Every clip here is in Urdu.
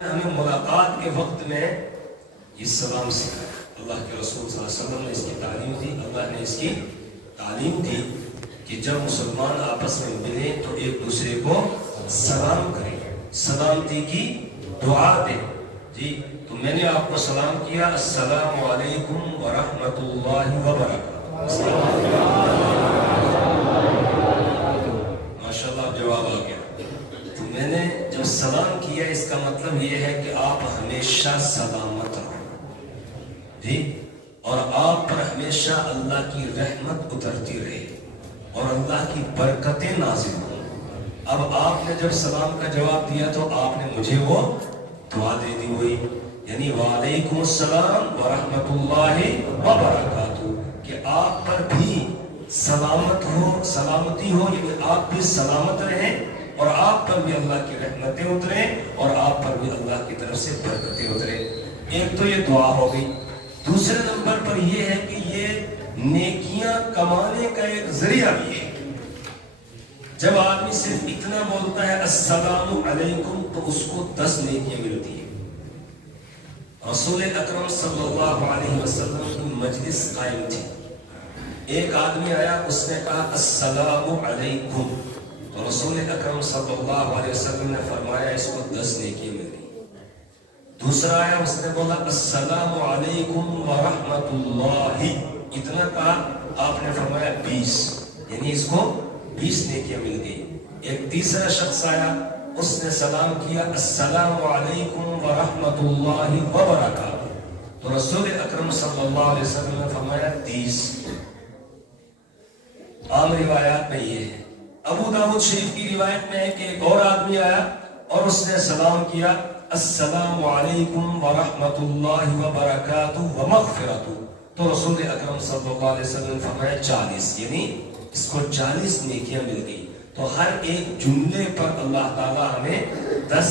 ہمیں ملاقات کے وقت میں یہ سلام سکھایا. اللہ کے رسول صلی اللہ علیہ وسلم نے اس کی تعلیم دی. اللہ نے اس کی تعلیم دی کہ جب مسلمان آپس میں ملے تو ایک دوسرے کو سلام کریں, سلامتی کی دعا دیں. جی تو میں نے آپ کو سلام کیا, السلام علیکم ورحمۃ اللہ وبرکاتہ. ماشاء اللہ جواب آ گیا. تو میں نے جب سلام کیا اس کا مطلب یہ ہے کہ آپ ہمیشہ سلامت رہو جی, اور آپ پر ہمیشہ اللہ کی رحمت اترتی رہے اور اللہ کی برکتیں نازل ہوں. اب آپ نے جب سلام کا جواب دیا تو آپ نے مجھے وہ دعا دے دی ہوئی, یعنی وعلیکم السلام ورحمۃ اللہ وبرکاتہ, کہ آپ پر بھی سلامت ہو, سلامتی ہو, یعنی آپ بھی سلامت رہیں اور آپ پر بھی اللہ کی رحمتیں اتریں اور آپ پر بھی اللہ کی طرف سے برکتیں اتریں. ایک تو یہ دعا ہو گئی. دوسرے نمبر پر یہ ہے کہ یہ نیکیاں کمانے کا ایک ذریعہ بھی ہے. جب آدمی صرف اتنا بولتا ہے السلام علیکم تو اس کو 10 نیکیاں ملتی ہیں. رسول اکرم صلی اللہ علیہ وسلم کی مجلس قائم تھی. ایک آدمی آیا, اس نے کہا السلام علیکم, تو رسول اکرم صلی اللہ علیہ وسلم نے فرمایا اس کو 10 نیکیاں مل گئی. دوسرا آیا, اس نے بولا السلام علیکم ورحمۃ اللہ, اتنا کہا, آپ نے فرمایا 20, یعنی اس کو 20 نیکیاں مل گئی. ایک تیسرا شخص آیا, اس نے سلام کیا السلام علیکم ورحمۃ اللہ وبرکاتہ, تو رسول اکرم صلی اللہ علیہ وسلم نے فرمایا 30. عام روایات میں یہ ہے. ابو داؤد شریف کی روایت میں ہے کہ ایک اور آدمی آیا اور اس نے سلام کیا السلام علیکم ورحمۃ اللہ وبرکاتہ ومغفرۃ, تو رسول اکرم صلی اللہ علیہ وسلم نے فرمایا 40, یعنی اس کو 40 نیکیاں مل گئی. تو ہر ایک جملے پر اللہ تعالیٰ ہمیں 10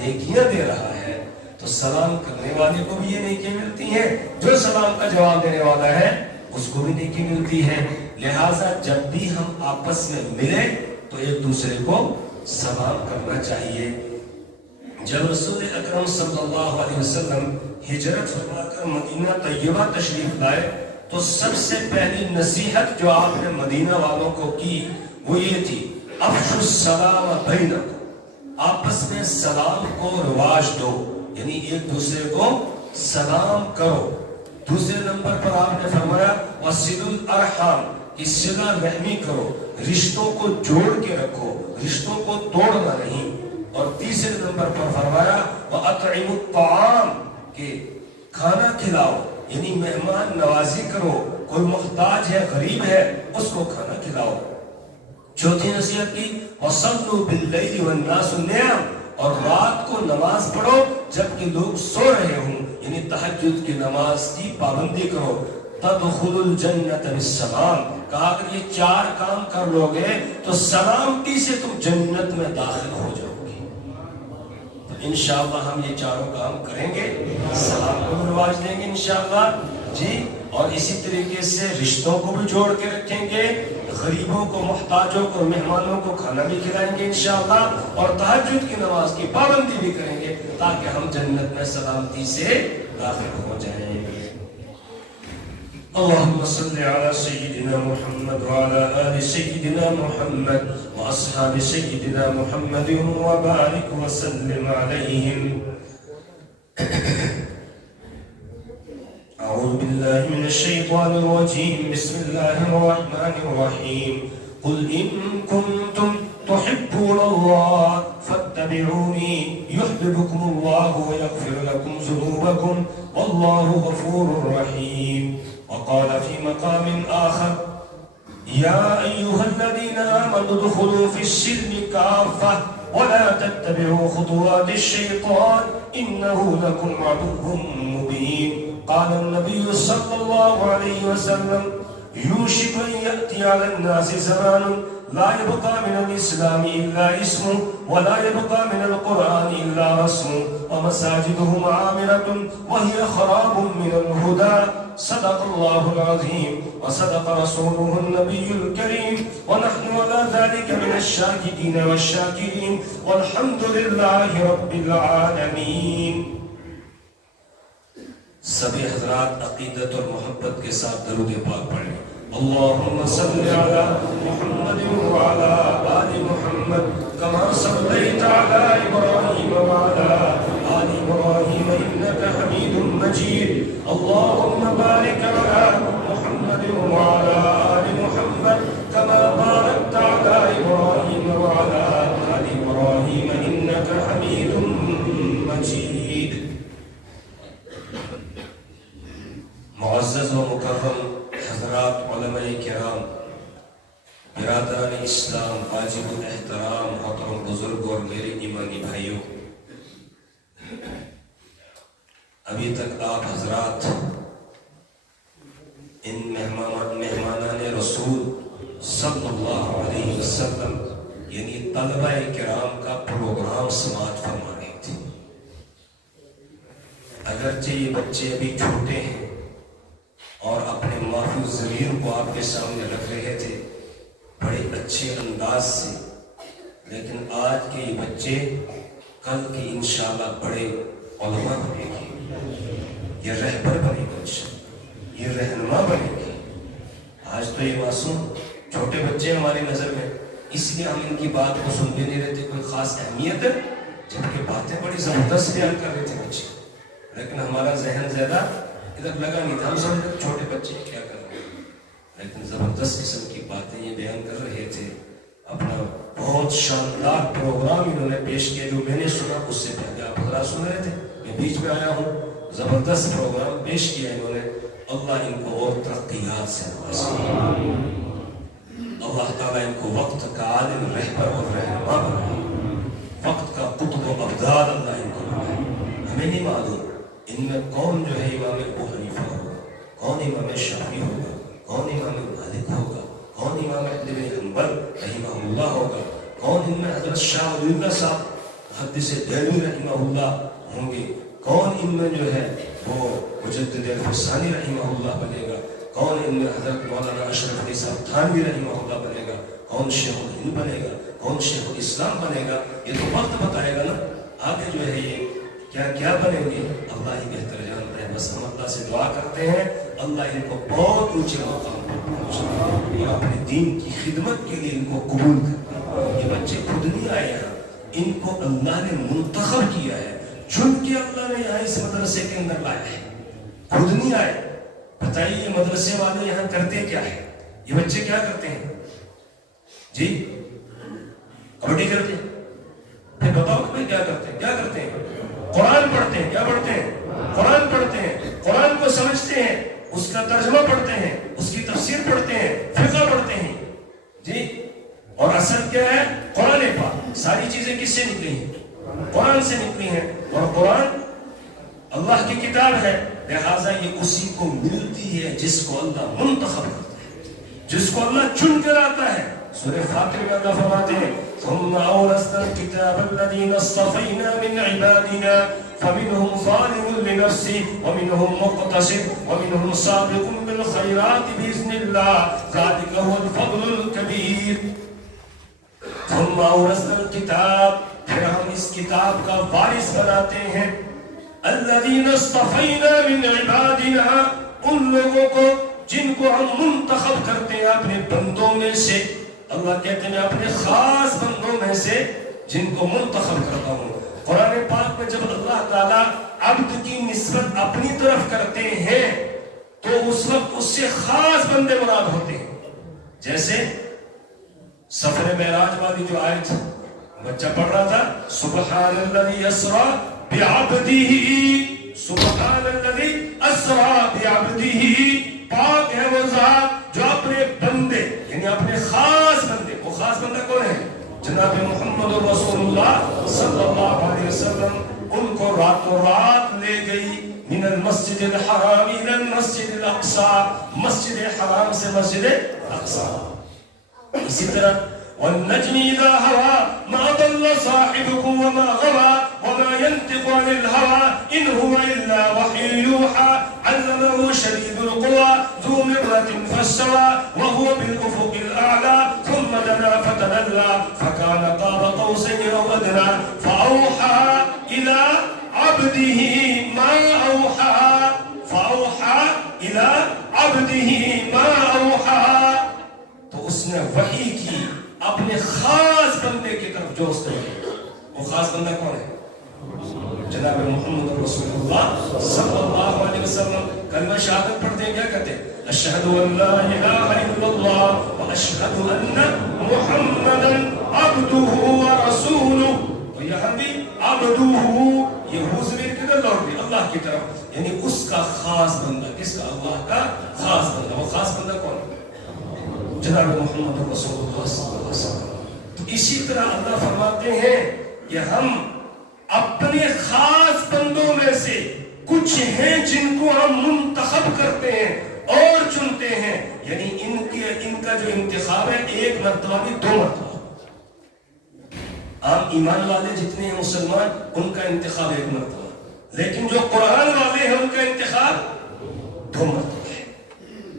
نیکیاں دے رہا ہے. تو سلام کرنے والے کو بھی یہ نیکیاں ملتی ہیں, جو سلام کا جواب دینے والا ہے اس کو بھی نیکی ملتی ہے. لہٰذا جب بھی ہم آپس میں ملے تو ایک دوسرے کو سلام کرنا چاہیے. جب رسول اکرم صلی اللہ علیہ وسلم ہجرت فرما کر مدینہ طیبہ تشریف لائے تو سب سے پہلی نصیحت جو آپ نے مدینہ والوں کو کی وہ یہ تھی افشوا السلام بینکم, آپس میں سلام کو رواج دو, یعنی ایک دوسرے کو سلام کرو. دوسرے نمبر پر آپ نے فرمایا وصلوا الارحام, اس صلہ رحمی کرو, رشتوں کو جوڑ کے رکھو, رشتوں کو توڑنا نہیں. اور تیسرے نمبر پر فرمایا وَأَطْعِمُوا الطَّعَامَ, کہ کھانا کھلاؤ, یعنی مہمان نوازی کرو, کوئی محتاج ہے, غریب ہے, اس کو کھانا کھلاؤ. چوتھی نصیحت کی وَصَلُّوا بِاللَّيْلِ وَالنَّاسُ نِيَامٌ, اور رات کو نماز پڑھو جبکہ لوگ سو رہے ہوں, یعنی تہجد کی نماز کی پابندی کرو. تدخل الجنت بالسلام, کہا کہ یہ 4 کام کر لو گے تو سلامتی سے تم جنت میں داخل ہو جاؤ گے. تو انشاءاللہ ہم یہ 4 کام کریں گے, سلام کو رواج دیں گے انشاءاللہ جی, اور اسی طریقے سے رشتوں کو بھی جوڑ کے رکھیں گے, غریبوں کو, محتاجوں کو, مہمانوں کو کھانا بھی کھلائیں گے انشاءاللہ, اور تہجد کی نماز کی پابندی بھی کریں گے تاکہ ہم جنت میں سلامتی سے داخل ہو جائیں. اللهم صل على سيدنا محمد وعلى آل سيدنا محمد وأصحاب سيدنا محمد وبارك وسلم عليهم. أعوذ بالله من الشيطان الرجيم. بسم الله الرحمن الرحيم. قل إن كنتم تحبون الله فاتبعوني يحببكم الله ويغفر لكم ذنوبكم والله غفور رحيم. وقال في مقام آخر يا أيها الذين آمنوا ادخلوا في السلم كافة ولا تتبعوا خطوات الشيطان إنه لكم عدو مبين. قال النبي صلى الله عليه وسلم يوشك أن يأتي على الناس زمان لا يبقى من الإسلام إلا اسمه ولا يبقى من القرآن إلا رسمه ومساجدهم عامرة وهي خراب من الهدى صدق الله العظيم وصدق رسوله النبي الكريم ونحن على ذلك من الشاهدين والشاكرين والحمد لله رب العالمين. سبھی حضرات عقیدت اور محبت کے ساتھ درود پاک پڑھیں. اللهم صل على محمد وعلى آل محمد كما صليت على إبراهيم وعلى آل إبراهيم إنك حميد مجيد. اللهم بارك على محمد وعلى آل محمد كما باركت على إبراهيم وعلى آل إبراهيم إنك حميد مجيد. معزز و مکرم حضرات علماء کرام، برادران اسلام، واجب الاحترام محترم بزرگ اور میرے ایمانی بھائیوں، ابھی تک آپ حضرات ان مہمانان رسول صلی اللہ علیہ وسلم یعنی طلبہ کرام کا پروگرام سماعت فرما رہے تھے. اگرچہ یہ بچے ابھی چھوٹے ہیں اور اپنے محفوظ ضمیر کو آپ کے سامنے رکھ رہے تھے بڑے اچھے انداز سے، لیکن آج کے یہ بچے کل کے انشاءاللہ بڑے علماء بنے گے، یہ رہبر بنے گا، یہ رہنما بنے گے. آج تو یہ معصوم چھوٹے بچے ہماری نظر میں، اس لیے ہم ان کی بات کو سن بھی نہیں رہتے کوئی خاص اہمیت ہے، جبکہ باتیں بڑی زبردست بیان کر رہے تھے بچے، لیکن ہمارا ذہن زیادہ ادھر لگا نہیں تھا. ہم سمجھتے چھوٹے بچے کیا کر رہے ہیں، لیکن زبردست قسم کی باتیں یہ بیان کر رہے تھے. اپنا بہت شاندار پروگرام انہوں نے پیش کیا، جو میں نے سنا اس سے پہلے آپ حضرات سن رہے تھے، میں بیچ میں آیا ہوں. زبردست پروگرام پیش کیا انہوں نے. اللہ ان کو اور ترقیات سے نوازے، اللہ تعالیٰ ان کو وقت کا عالم رہبر اور رہنما بنائے، وقت کا قطب و ابدال اللہ ان کو بنائے. ہمیں نہیں معلوم ان میں کون جو ہے امام ابو حنیفہ ہوگا، کون امام شافعی ہوگا، کون امام مالک ہوگا، کون امام احمد بن حنبل رحمہ اللہ ہوگا، کون ان میں حضرت شاہ ولی اللہ صاحب محدث دہلوی رحمہ اللہ ہوں گے، کون ان میں جو ہے وہ مجدد الفسانی رحمہ اللہ بنے گا، کون ان میں حضرت مولانا اشرف علی صاحب تھانوی رحمہ اللہ بنے گا، کون شیخ الہند بنے گا، کون شیخ الاسلام بنے گا. یہ تو وقت بتائے گا نا آگے جو ہے یہ کیا کیا بنیں گے، اللہ ہی بہتر جانتا ہے. بس ہم اللہ سے دعا کرتے ہیں اللہ ان کو بہت اونچے مقام پر پہنچائے اور اپنے دین کی خدمت کے لیے ان کو قبول کرے. یہ بچے خود نہیں آئے یہاں، ان کو اللہ نے منتخب کیا ہے، چن کے اللہ نے یہاں اس مدرسے کے اندر لایا ہے، خود نہیں آئے. بتائیے یہ مدرسے والے یہاں کرتے کیا ہے؟ یہ بچے کیا کرتے ہیں جی؟ کبڈی کرتے ہیں؟ پھر بتاؤ کہ کیا کرتے ہیں؟ کیا کرتے ہیں؟ قرآن پڑھتے ہیں. کیا پڑھتے ہیں؟ قرآن پڑھتے ہیں. قرآن کو سمجھتے ہیں، اس کا ترجمہ پڑھتے ہیں، اس کی تفسیر پڑھتے ہیں، فقہ پڑھتے ہیں جی. اور اصل کیا ہے؟ قرآن پاک. ساری چیزیں کس سے نکلی ہیں؟ قرآن سے نکلی ہیں، اور قرآن اللہ کی کتاب ہے، لہٰذا یہ اسی کو ملتی ہے جس کو اللہ منتخب کرتا ہے، جس کو اللہ چن کر آتا ہے. سورہ فاطر میں اللہ فرماتے ہیں ثم أورثنا الكتاب الذين اصطفينا من عبادنا فمنهم ظالم لنفسه ومنهم مقتصد ومنهم سابق بالخيرات بإذن الله ذلك هو الفضل الكبير. ثم أورثنا الكتاب، پھر ہم اس کتاب کا وارث بناتے ہیں الذين اصطفينا من عبادنا، ان لوگوں کو جن کو ہم منتخب کرتے ہیں اپنے بندوں میں سے. اللہ کہتے ہیں میں اپنے خاص بندوں میں سے جن کو منتخب کرتا ہوں. قرآن پاک میں جب اللہ تعالیٰ عبد کی نسبت اپنی طرف کرتے ہیں تو اس وقت اس سے خاص بندے مراد ہوتے ہیں. جیسے سفر معراج والی جو آیت بچہ پڑھ رہا تھا سبحان الذی اسرا بعبدہ، سبحان الذی اسرا بعبدہ، پاک ہے وہ ذات جو اپنے بندے یعنی اپنے خاص بندے، وہ خاص بندہ کون ہے؟ جناب محمد رسول اللہ صلی اللہ علیہ وسلم. ان کو راتوں رات لے گئی من المسجد الحرام الى المسجد الاقصى، مسجد حرام سے مسجد اقصی. اسی طرح والنجم اذا هوى ما ضل صاحبكم وما غوى وما ينطق عن الهوى ان هو الا وحي يوحى علمه شديد القوى ذو مرة فاستوى وهو بالافق الاعلى ثم دنا فتدلى فكان قاب قوسين او ادنى فاوحى الى عبده ما اوحى، فاوحى الى عبده ما اوحى. تو اس نے وحی کی اپنے خاص بندے کی طرف جو اس نے، وہ خاص بندہ کون ہے؟ جناب محمد رسول اللہ صلی اللہ علیہ وسلم. کلمہ شہادت پڑھتے ہیں کیا کہتے ہیں؟ اشہد ان لا الہ الا اللہ واشہد ان محمدا عبدہ ورسولہ. تو یہاں بھی عبدہ، یہ ہو ضمیر کدھر لوٹ گئی؟ اللہ کی طرف، یعنی اس کا خاص بندہ. کس کا؟ اللہ کا خاص بندہ. وہ خاص بندہ کون ہے؟ جناب محمد رسول اللہ صلی اللہ علیہ وسلم. تو اسی طرح اللہ فرماتے ہیں کہ ہم اپنے خاص بندوں میں سے کچھ ہیں جن کو ہم منتخب کرتے ہیں اور چنتے ہیں، یعنی ان کا جو انتخاب ہے ایک مرتبہ بھی 2 مرتبہ. عام ایمان والے جتنے ہیں مسلمان، ان کا انتخاب 1 مرتبہ، لیکن جو قرآن والے ہیں ان کا انتخاب 2 مرتبہ ہے.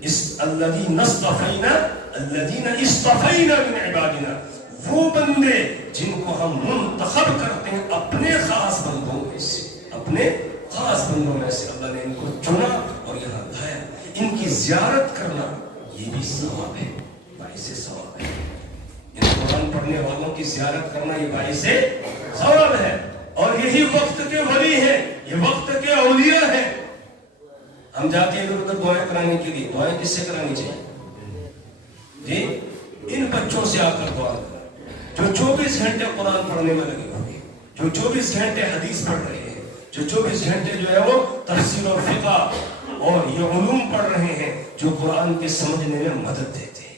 اس الذین اصطفینا الذین اصطفینا من عبادنا، وہ بندے جن کو ہم منتخب کرتے ہیں اپنے خاص بندوں میں سے، اپنے خاص بندوں میں سے اللہ نے ان کو چنا اور یہاں لایا. ان کی زیارت کرنا یہ بھی ثواب ہے، باعث ثواب ہے. ان قرآن پڑھنے والوں کی زیارت کرنا یہ باعث ثواب ہے. اور یہی وقت کے ولی ہیں، یہ وقت کے اولیاء ہیں. ہم جاتے ہیں ادھر ادھر دعائیں کرانے کے لیے. دعائیں کس سے کرانی چاہیے جی؟ ان بچوں سے آ کر دعا کریں جو 24 گھنٹے قرآن پڑھنے میں لگے ہوئے ہیں، جو 24 گھنٹے حدیث پڑھ رہے ہیں، جو 24 گھنٹے جو ہے وہ تفسیر اور فقہ اور یہ علوم پڑھ رہے ہیں، جو قرآن کے سمجھنے میں مدد دیتے ہیں.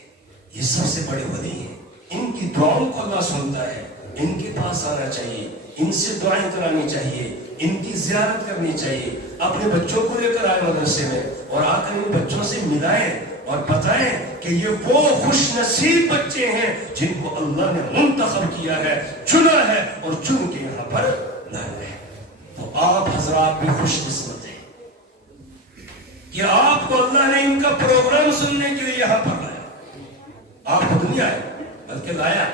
یہ سب سے بڑے ولی ہیں. ان کی دعاؤں کو اللہ سنتا ہے. ان کے پاس آنا چاہیے، ان سے دعائیں کرانی چاہیے، ان کی زیارت کرنی چاہیے. اپنے بچوں کو لے کر آئے مدرسے میں اور آ کر ان بچوں سے ملائیں اور بتائیں کہ یہ وہ خوش نصیب بچے ہیں جن کو اللہ نے منتخب کیا ہے، چنا ہے اور چن کے یہاں پر لایا ہے. تو آپ حضرات بھی خوش قسمت ہیں کہ آپ کو اللہ نے ان کا پروگرام سننے کے لیے یہاں پر لایا. آپ کو دنیا ہے بلکہ لایا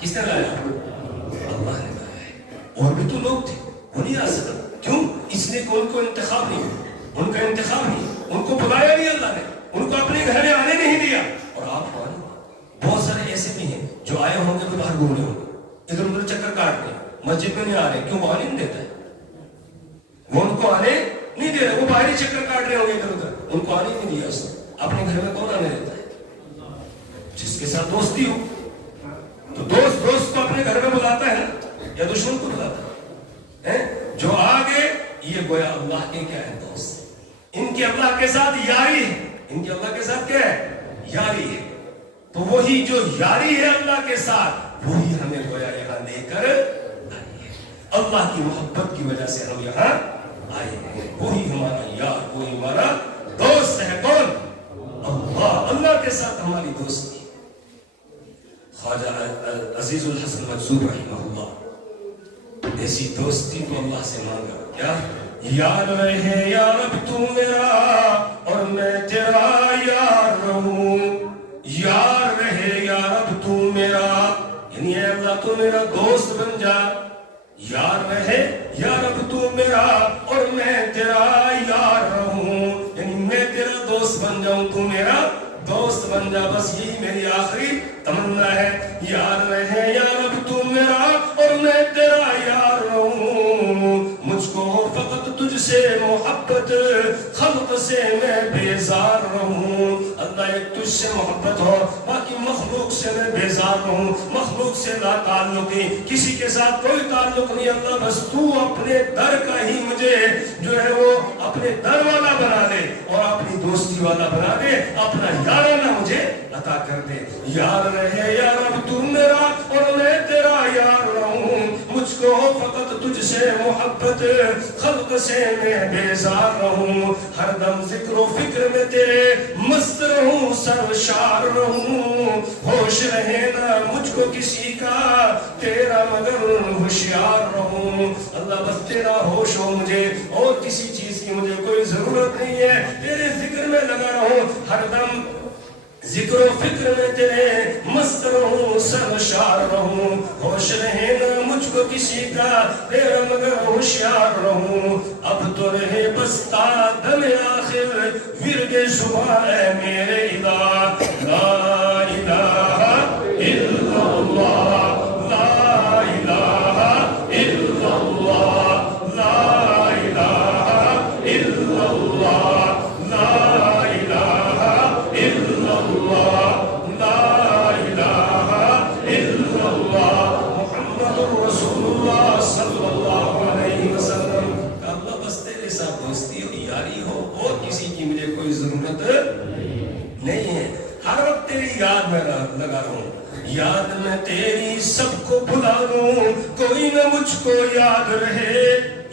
کس نے لایا؟ اللہ نے لایا ہے. اور بھی تو لوگ تھے، وہ نہیں آ سکتا. کیوں؟ اس لیے کہ ان کو انتخاب نہیں، ان کا انتخاب نہیں، ان کو بلایا نہیں اللہ نے، ان کو اپنے گھر میں آنے نہیں دیا. اور آپ کو آنے. بہت سارے ایسے بھی ہیں جو آئے ہوں گے تو باہر گھوم رہے ہوں گے، ادھر ادھر چکر کاٹ رہے ہیں، مسجد میں نہیں آ رہے. کیوں؟ وہ آنے نہیں دیتا ہے، وہ ان کو آنے نہیں دے رہے. وہ باہر ہی چکر کاٹ رہے ہوں گے ادھر ادھر، ان کو آنے نہیں دیا اس نے. اپنے گھر میں کون آنے دیتا ہے؟ جس کے ساتھ دوستی ہو. تو دوست کو اپنے گھر میں بلاتا ہے یا دشمن کو بلاتا ہے؟ جو آگے یہ گویا اللہ کے کیا ہے دوست. ان کی اللہ کے ساتھ یاری ہے، ان کی اللہ کے ساتھ کیا ہے؟ یاری ہے. تو وہی جو یاری ہے اللہ کے ساتھ، وہی ہمیں گویا یہاں لے کر آئی ہے. اللہ کی محبت کی وجہ سے ہم یہاں آئے ہیں. وہی ہمارا یار، وہی ہمارا دوست ہے. کون؟ اللہ. اللہ کے ساتھ ہماری دوستی. خواجہ عزیز الحسن مجذوب رحمہ اللہ ایسی دوستی کو اللہ سے مانگا. کیا؟ یار رہے یا رب تو میرا اور میں تیرا یار رہوں. یار رہے یا رب تو میرا، یعنی اے اللہ تو میرا دوست بن جا. یار رہے یا رب تو میرا اور میں تیرا یار رہوں، یعنی میں تیرا دوست بن جاؤں، تو میرا دوست بن جا. بس یہی میری آخری تمنا ہے. یار رہے یا رب تو میرا اور میں تیرا یار رہوں. مجھ کو ہو فقط تجھ سے محبت، خلق سے میں بیزار رہوں. اللہ ایک تجھ سے محبت ہو، باقی مخلوق سے میں بیزار رہوں. مخلوق سے لا تعلقی، کسی کے ساتھ کوئی تعلق نہیں. اللہ بس تو اپنے در کا ہی مجھے جو ہے وہ اپنے در والا بنا دے اور اپنی دوستی والا بنا دے. اپنا یارانہ مجھے عطا کر دے. یار رہے یا رب تو میرا اور میں تیرا یار رہوں. مجھ کو فقط تجھ سے محبت خلق سے میں بیزار رہوں ہر دم ذکر و فکر میں تیرے مست رہوں سرشار رہوں ہوش رہے نہ مجھ کو کسی کا تیرا مگر ہوشیار رہوں اللہ بس تیرا ہوش ہو مجھے اور کسی چیز کی مجھے کوئی ضرورت نہیں ہے تیرے ذکر میں لگا رہوں ہر دم ذکر و فکر میں تیرے مست رہوں سرشار رہوں ہوش رہے نہ مجھ کو کسی کا تیرا مگر ہوشیار رہوں اب تو رہے بس تا دم آخر ورد صبح اے میرے الہ لا الہ الا اللہ لا الہ الا اللہ لا الہ الا اللہ لا الہ الا اللہ لا الہ الا اللہ محمد رسول اللہ صلی اللہ علیہ وسلم اللہ بس تیرے ساتھ دوستی ہو یاری ہو اور کسی کی مجھے کوئی ضرورت نہیں ہے ہر وقت تیری یاد میں لگا رہوں یاد میں تیری سب کو بھلا دوں کوئی نہ مجھ کو یاد رہے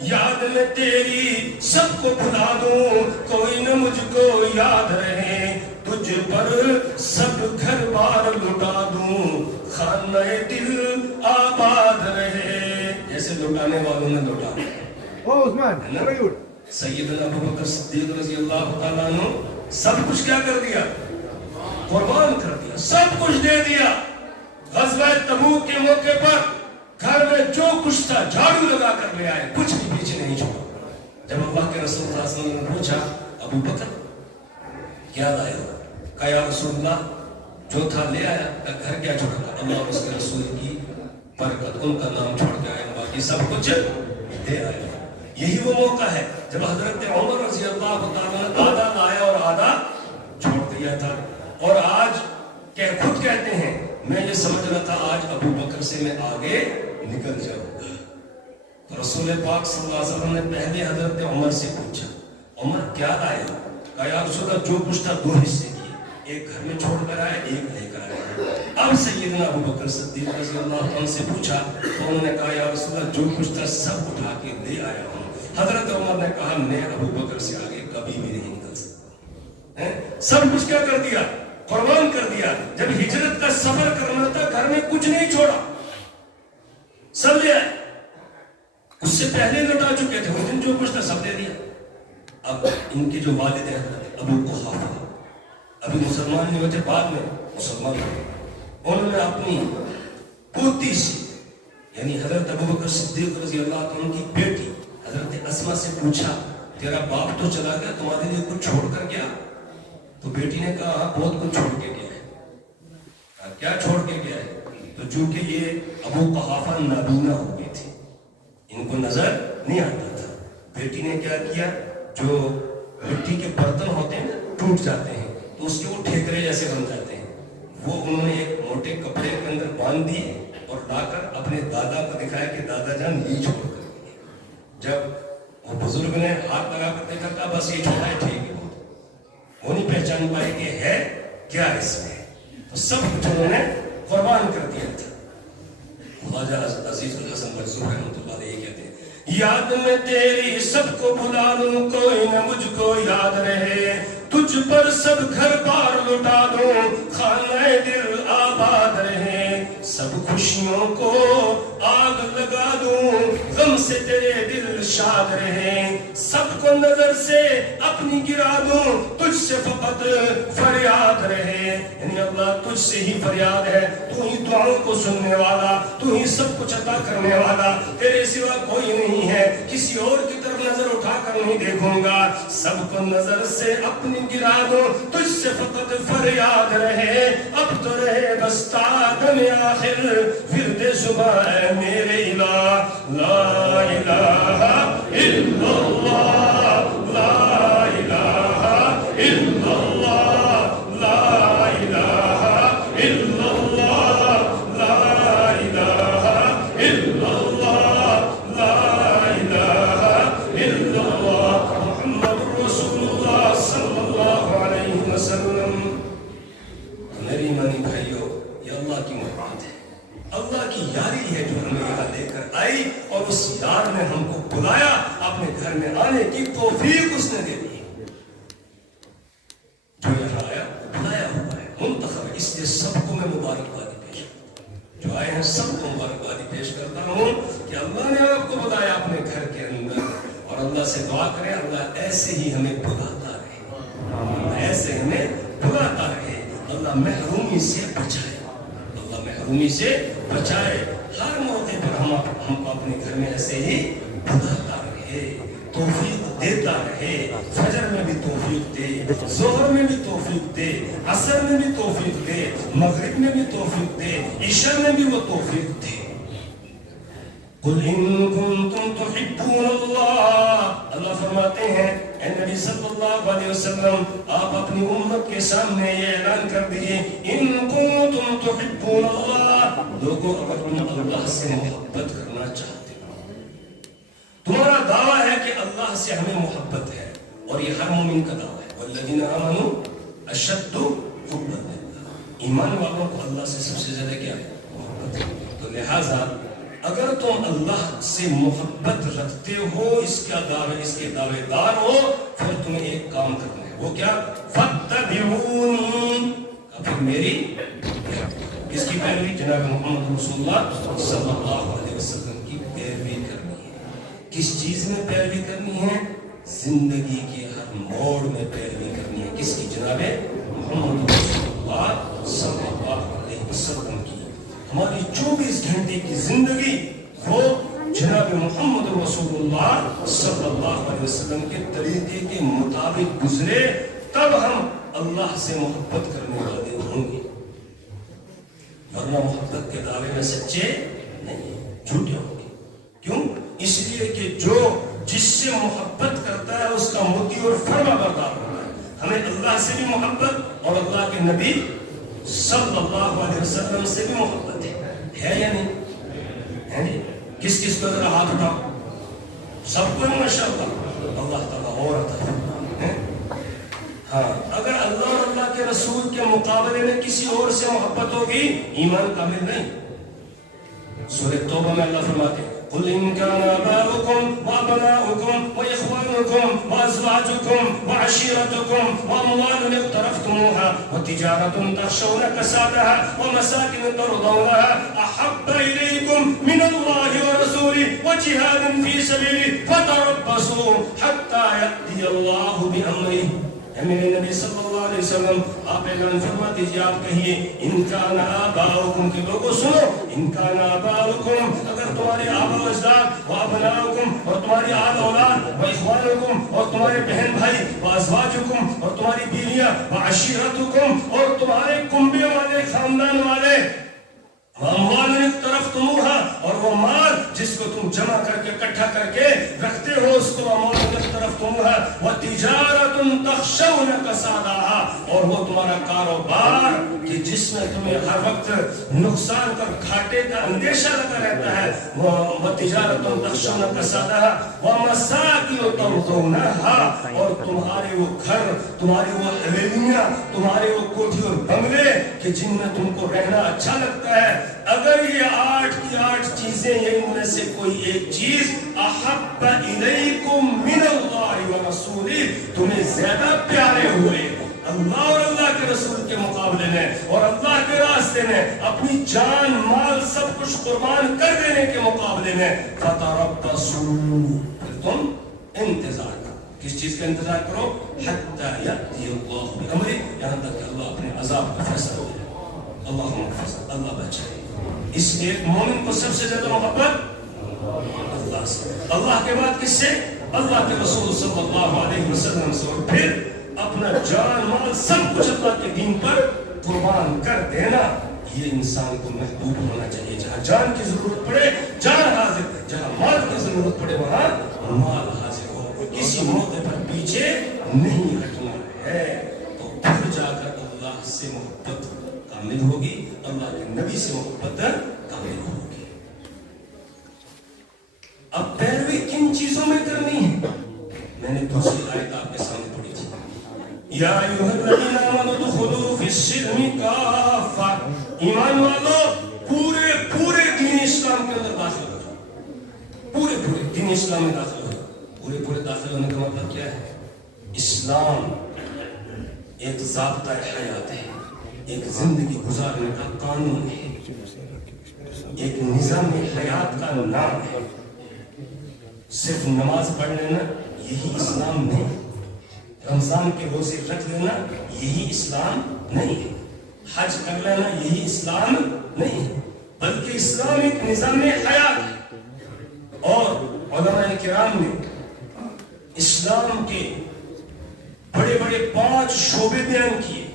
یاد میں تیری سب کو بھلا دوں کوئی نہ مجھ کو یاد رہے تجھ پر سب گھر بار لٹا دوں خانہ دل آباد رہے جیسے لٹانے والوں نے لٹا سیدنا ابو بکر صدیق رضی اللہ تعالیٰ عنہ سب کچھ کیا کر دیا قربان کر دیا سب کچھ دے دیا غزوہ تبوک کے موقع پر گھر میں جو کچھ تھا جھاڑو لگا کر لے آئے کچھ بھی پیچھے نہیں چھوڑا جب اللہ کے رسول صلی اللہ علیہ وسلم نے پوچھا ابو بکر کیا لایا کہا یا رسول اللہ جو تھا لے آیا گھر کیا چھوڑا اللہ اس کے رسول کی برکت ان کا نام چھوڑ کے آئے باقی سب کچھ دے آئے یہی وہ موقع ہے جب حضرت عمر رضی اللہ تعالیٰ نے آدھا لایا اور آدھا چھوڑ دیا تھا اور آج خود کہتے ہیں میں یہ سمجھ رہا تھا آج ابو بکر سے میں آگے نکل جاؤں تو رسول پاک صلی اللہ علیہ وسلم نے پہلے حضرت عمر سے پوچھا عمر کیا لائے کہا یا رسول اللہ جو کچھ تھا دو حصے کیے ایک گھر میں چھوڑ کر آئے ایک لے کر آئے اب سیدنا ابو بکر صدیق رضی اللہ عنہ سے پوچھا تو انہوں نے کہا یا رسول اللہ جو کچھ تھا سب اٹھا کے لے آیا ہوں حضرت عمر نے کہا میں ابو بکر سے آگے کبھی بھی نہیں نکل سکتا سب کچھ کیا کر دیا قربان کر دیا جب ہجرت کا سفر کرنا تھا گھر میں کچھ نہیں چھوڑا سب لے آئے اس سے پہلے لوٹا چکے تھے اس دن جو کچھ تھا سب دے دیا اب ان کے جو والد ہیں ابو قحافہ ابھی مسلمان نہیں ہوتے بعد میں مسلمان ہوئے انہوں نے اپنی پوتی سے یعنی حضرت ابو بکر صدیق رضی اللہ عنہ کی بیٹی حضرت اسما سے پوچھا تیرا باپ تو چلا گیا تمہارے لیے کچھ چھوڑ کر گیا تو بیٹی نے کہا بہت کچھ چھوڑ کے گیا ہے کیا چھوڑ کے گیا ہے تو چونکہ یہ ابو قحافہ نابینا ہو گئی تھی ان کو نظر نہیں آتا تھا بیٹی نے کیا کیا جو مٹی کے برتن ہوتے ہیں ٹوٹ جاتے ہیں تو اس کے وہ ٹھیکرے جیسے بن جاتے ہیں وہ انہوں نے ایک موٹے کپڑے کے اندر باندھ دیے اور لا کر اپنے دادا کو دکھایا کہ دادا جان یہ چھوڑ کر گئے جب وہ بزرگ نے ہاتھ لگا کر دیکھا تھا بس یہ چھوڑا ہے ٹھیک ہے وہ نہیں پہچان پائے کہ ہے کیا اس میں تو سب کچھ انہوں نے قربان کر دیا تھا خواجہ عزیز الحسن منصور رحمۃ اللہ علیہ کہتے ہیں یاد میں تیری سب کو بلا دوں کوئی نہ مجھ کو یاد رہے تجھ پر سب گھر بار لٹا دوں خانہ دل آباد رہے سب خوشیوں کو آگ لگا دوں غم سے تیرے دل شاد رہے سب کو نظر سے اپنی گرا دوں تجھ سے فقط فریاد رہے یعنی اللہ تجھ سے ہی فریاد ہے تو ہی دعاؤں کو سننے والا تو ہی سب کچھ عطا کرنے والا تیرے سوا کوئی نہیں ہے کسی اور کی طرف نظر اٹھا کر نہیں دیکھوں گا سب کو نظر سے اپنی گرا دوں تجھ سے فقط فریاد رہے اب تو رہے بس دم آخر ورد صبح اے میرے الہ لا الہ الا اللہ لا الہ الا اللہ لا الہ الا اللہ لا الہ الا اللہ لا الہ الا اللہ محمد رسول اللہ صلی اللہ علیہ وسلم میری ایمانی بھائیو یہ اللہ کی محبت ہے اللہ کی یاری ہے جو ہمیں یہاں لے کر آئی، اور اس یار نے ہم کو بلایا، اپنے گھر میں آنے کی توفیق اس نے دے دی۔ جو یہاں آیا بلایا ہوا ہے، منتخب ہے، اس لیے سب کو میں مبارکبادی پیش کرتا ہوں، جو آئے ہیں سب کو مبارکبادی پیش کرتا ہوں کہ اللہ نے آپ کو بلایا اپنے گھر کے اندر، اور اللہ سے دعا کریں اللہ ایسے ہی ہمیں بلاتا رہے، ایسے ہمیں بلاتا رہے، اللہ محرومی سے بچائے، اللہ محرومی سے بچائے، ہر موقع پر ہم کو اپنے گھر میں ایسے ہی بلاتا رہے، توفیق دیتا رہے، فجر میں بھی توفیق دے، ظہر میں بھی توفیق دے، عصر میں بھی توفیق دے، مغرب میں بھی توفیق دے، عشاء میں بھی وہ توفیق دے۔ قل ان کنتم تحبون اللہ، اللہ فرماتے ہیں اے نبی صلی اللہ علیہ وسلم آپ اپنی امت کے سامنے یہ اعلان کر دیجئے، ان کنتم تحبون اللہ، لوگوں اگر تم اللہ سے محبت کرنا چاہتے ہو، تمہارا دعویٰ ہے کہ اللہ سے ہمیں محبت ہے، اور یہ ہر مومن کا دعویٰ ہے، والذین آمنوا اشد حبا للہ، ایمان والوں کو اللہ سے سب سے زیادہ کیا ہے؟ محبت ہے۔ تو لہٰذا اگر تم اللہ سے محبت رکھتے ہو، اس کے دعوے دار ہو، پھر تمہیں ایک کام کرنا ہے، وہ کیا؟ فاتبعونی، پھر میری کس کی پیروی؟ جناب محمد رسول اللہ صلی اللہ علیہ وسلم کی پیروی کرنی ہے۔ کس چیز میں پیروی کرنی ہے؟ زندگی کے ہر موڑ میں پیروی کرنی ہے، کس کی؟ جناب محمد رسول اللہ صلی اللہ علیہ وسلم کی۔ ہماری 24 گھنٹے کی زندگی وہ جناب محمد رسول اللہ صلی اللہ علیہ وسلم کے طریقے کے مطابق گزرے، تب ہم اللہ سے محبت کرنے والے ہوں گے، ورنہ محبت کے دعوے میں سچے نہیں، جھوٹے ہوں گے۔ کیوں؟ اس لیے کہ جو جس سے محبت کرتا ہے اس کا مطیع اور فرما بردار ہوتا ہے۔ ہمیں اللہ سے بھی محبت اور اللہ کے نبی صلی اللہ علیہ وسلم سے بھی محبت ہے یا نہیں ہے؟ کس کس کو ذرا ہاتھ اٹھاؤ، سب کو ماشاءاللہ، اللہ تعالیٰ اور عطا فرمائے۔ ہاں اگر اللہ اور اللہ کے رسول کے مقابلے میں کسی اور سے محبت ہوگی، ایمان کامل نہیں۔ سورہ توبہ میں اللہ فرماتے ہیں قل ان كان آباؤكم وابناؤكم واخوانكم وازواجكم وعشيرتكم واموال اقترفتموها وتجارة تخشون كسادها ومساكن ترضونها احب اليكم من الله ورسوله وجهاد في سبيله فتربصوا حتى يأتي الله بأمره۔ اے میرے نبی صلی اللہ علیہ وسلم آپ اعلان فرما دیجیے، آپ کہیے ان کان آباؤکم، کہ لوگوں سنو، ان کان آباؤکم، اگر تمہارے آبا و اجداد، و ابناؤکم، اور تمہاری آل اولاد، و اخوانکم، اور تمہارے بہن بھائی، و ازواجکم، اور تمہاری بیویاں، و عشیرتکم، اور تمہارے کنبے والے خاندان والے، واموال اقترفتموها، اور وہ مال جس کو تم جمع کر کے اکٹھا کر کے رکھتے ہو، اس کو اموال اقترفتموها، وتجارۃ تخشون کسادها، اور وہ تمہارا کاروبار کہ جس میں تمہیں ہر وقت نقصان کا گھاٹے کا اندیشہ لگا رہتا ہے، وتجارۃ تخشون کسادها ومساکن ترضونها، اور تمہارے وہ گھر، تمہاری وہ حویلیاں، تمہارے وہ کوٹھی اور بنگلے کہ جن میں تم کو رہنا اچھا لگتا ہے، اگر یہ 8 کی 8 چیزیں یا ان میں سے کوئی ایک چیز احب الیکم من اللہ ورسولہ، تمہیں زیادہ پیارے ہوئے اللہ اور اللہ کے رسول کے مقابلے میں، اور اللہ کے راستے میں اپنی جان مال سب کچھ قربان کر دینے کے مقابلے میں، فتربصوا، پھر تم انتظار کرو۔ کس چیز کا انتظار کرو؟ حتی یأتی اللہ بأمرہ، یہاں تک کہ اللہ اپنے عذاب کا فیصلہ ہو جائے۔ اللہ بچائے۔ اس ایک مومن کو سب سے زیادہ محبت اللہ سے، اللہ کے بعد کس سے؟ اللہ کے رسول صلی اللہ علیہ وسلم سے، اور پھر اپنا جان مال سب کچھ اللہ کے دین پر قربان کر دینا۔ یہ انسان کو محبوب ہونا چاہیے، جہاں جان کی ضرورت پڑے جان حاضر، جہاں مال کی ضرورت پڑے وہاں مال حاضر ہو، کسی موقع پر پیچھے نہیں ہٹنا ہے، تو پھر جا کر اللہ سے محبت کامل ہوگی، اللہ کے نبی سے محبت کامل ہوگی۔ اب پیروی کن چیزوں میں کرنی ہے؟ میں نے دوسری آیت آپ کے سامنے پڑھی تھی، یا ایھا الذین آمنوا ادخلوا فی السلم کافہ، ایمان والو پورے اسلام میں داخل ہوئے. پورے داخل ہونے کا مطلب کیا ہے؟ اسلام ایک ضابطہ حیات ہے، ایک زندگی گزارنے کا قانون ہے، ایک نظام حیات کا نام ہے. صرف نماز پڑھ لینا یہی اسلام نہیں، رمضان کے روزے رکھ لینا یہی اسلام نہیں ہے، حج کر لینا یہی اسلام نہیں ہے، بلکہ اسلام ایک نظام حیات ہے. اور علماء کرام نے اسلام کے بڑے بڑے 5 شعبے بیان کیے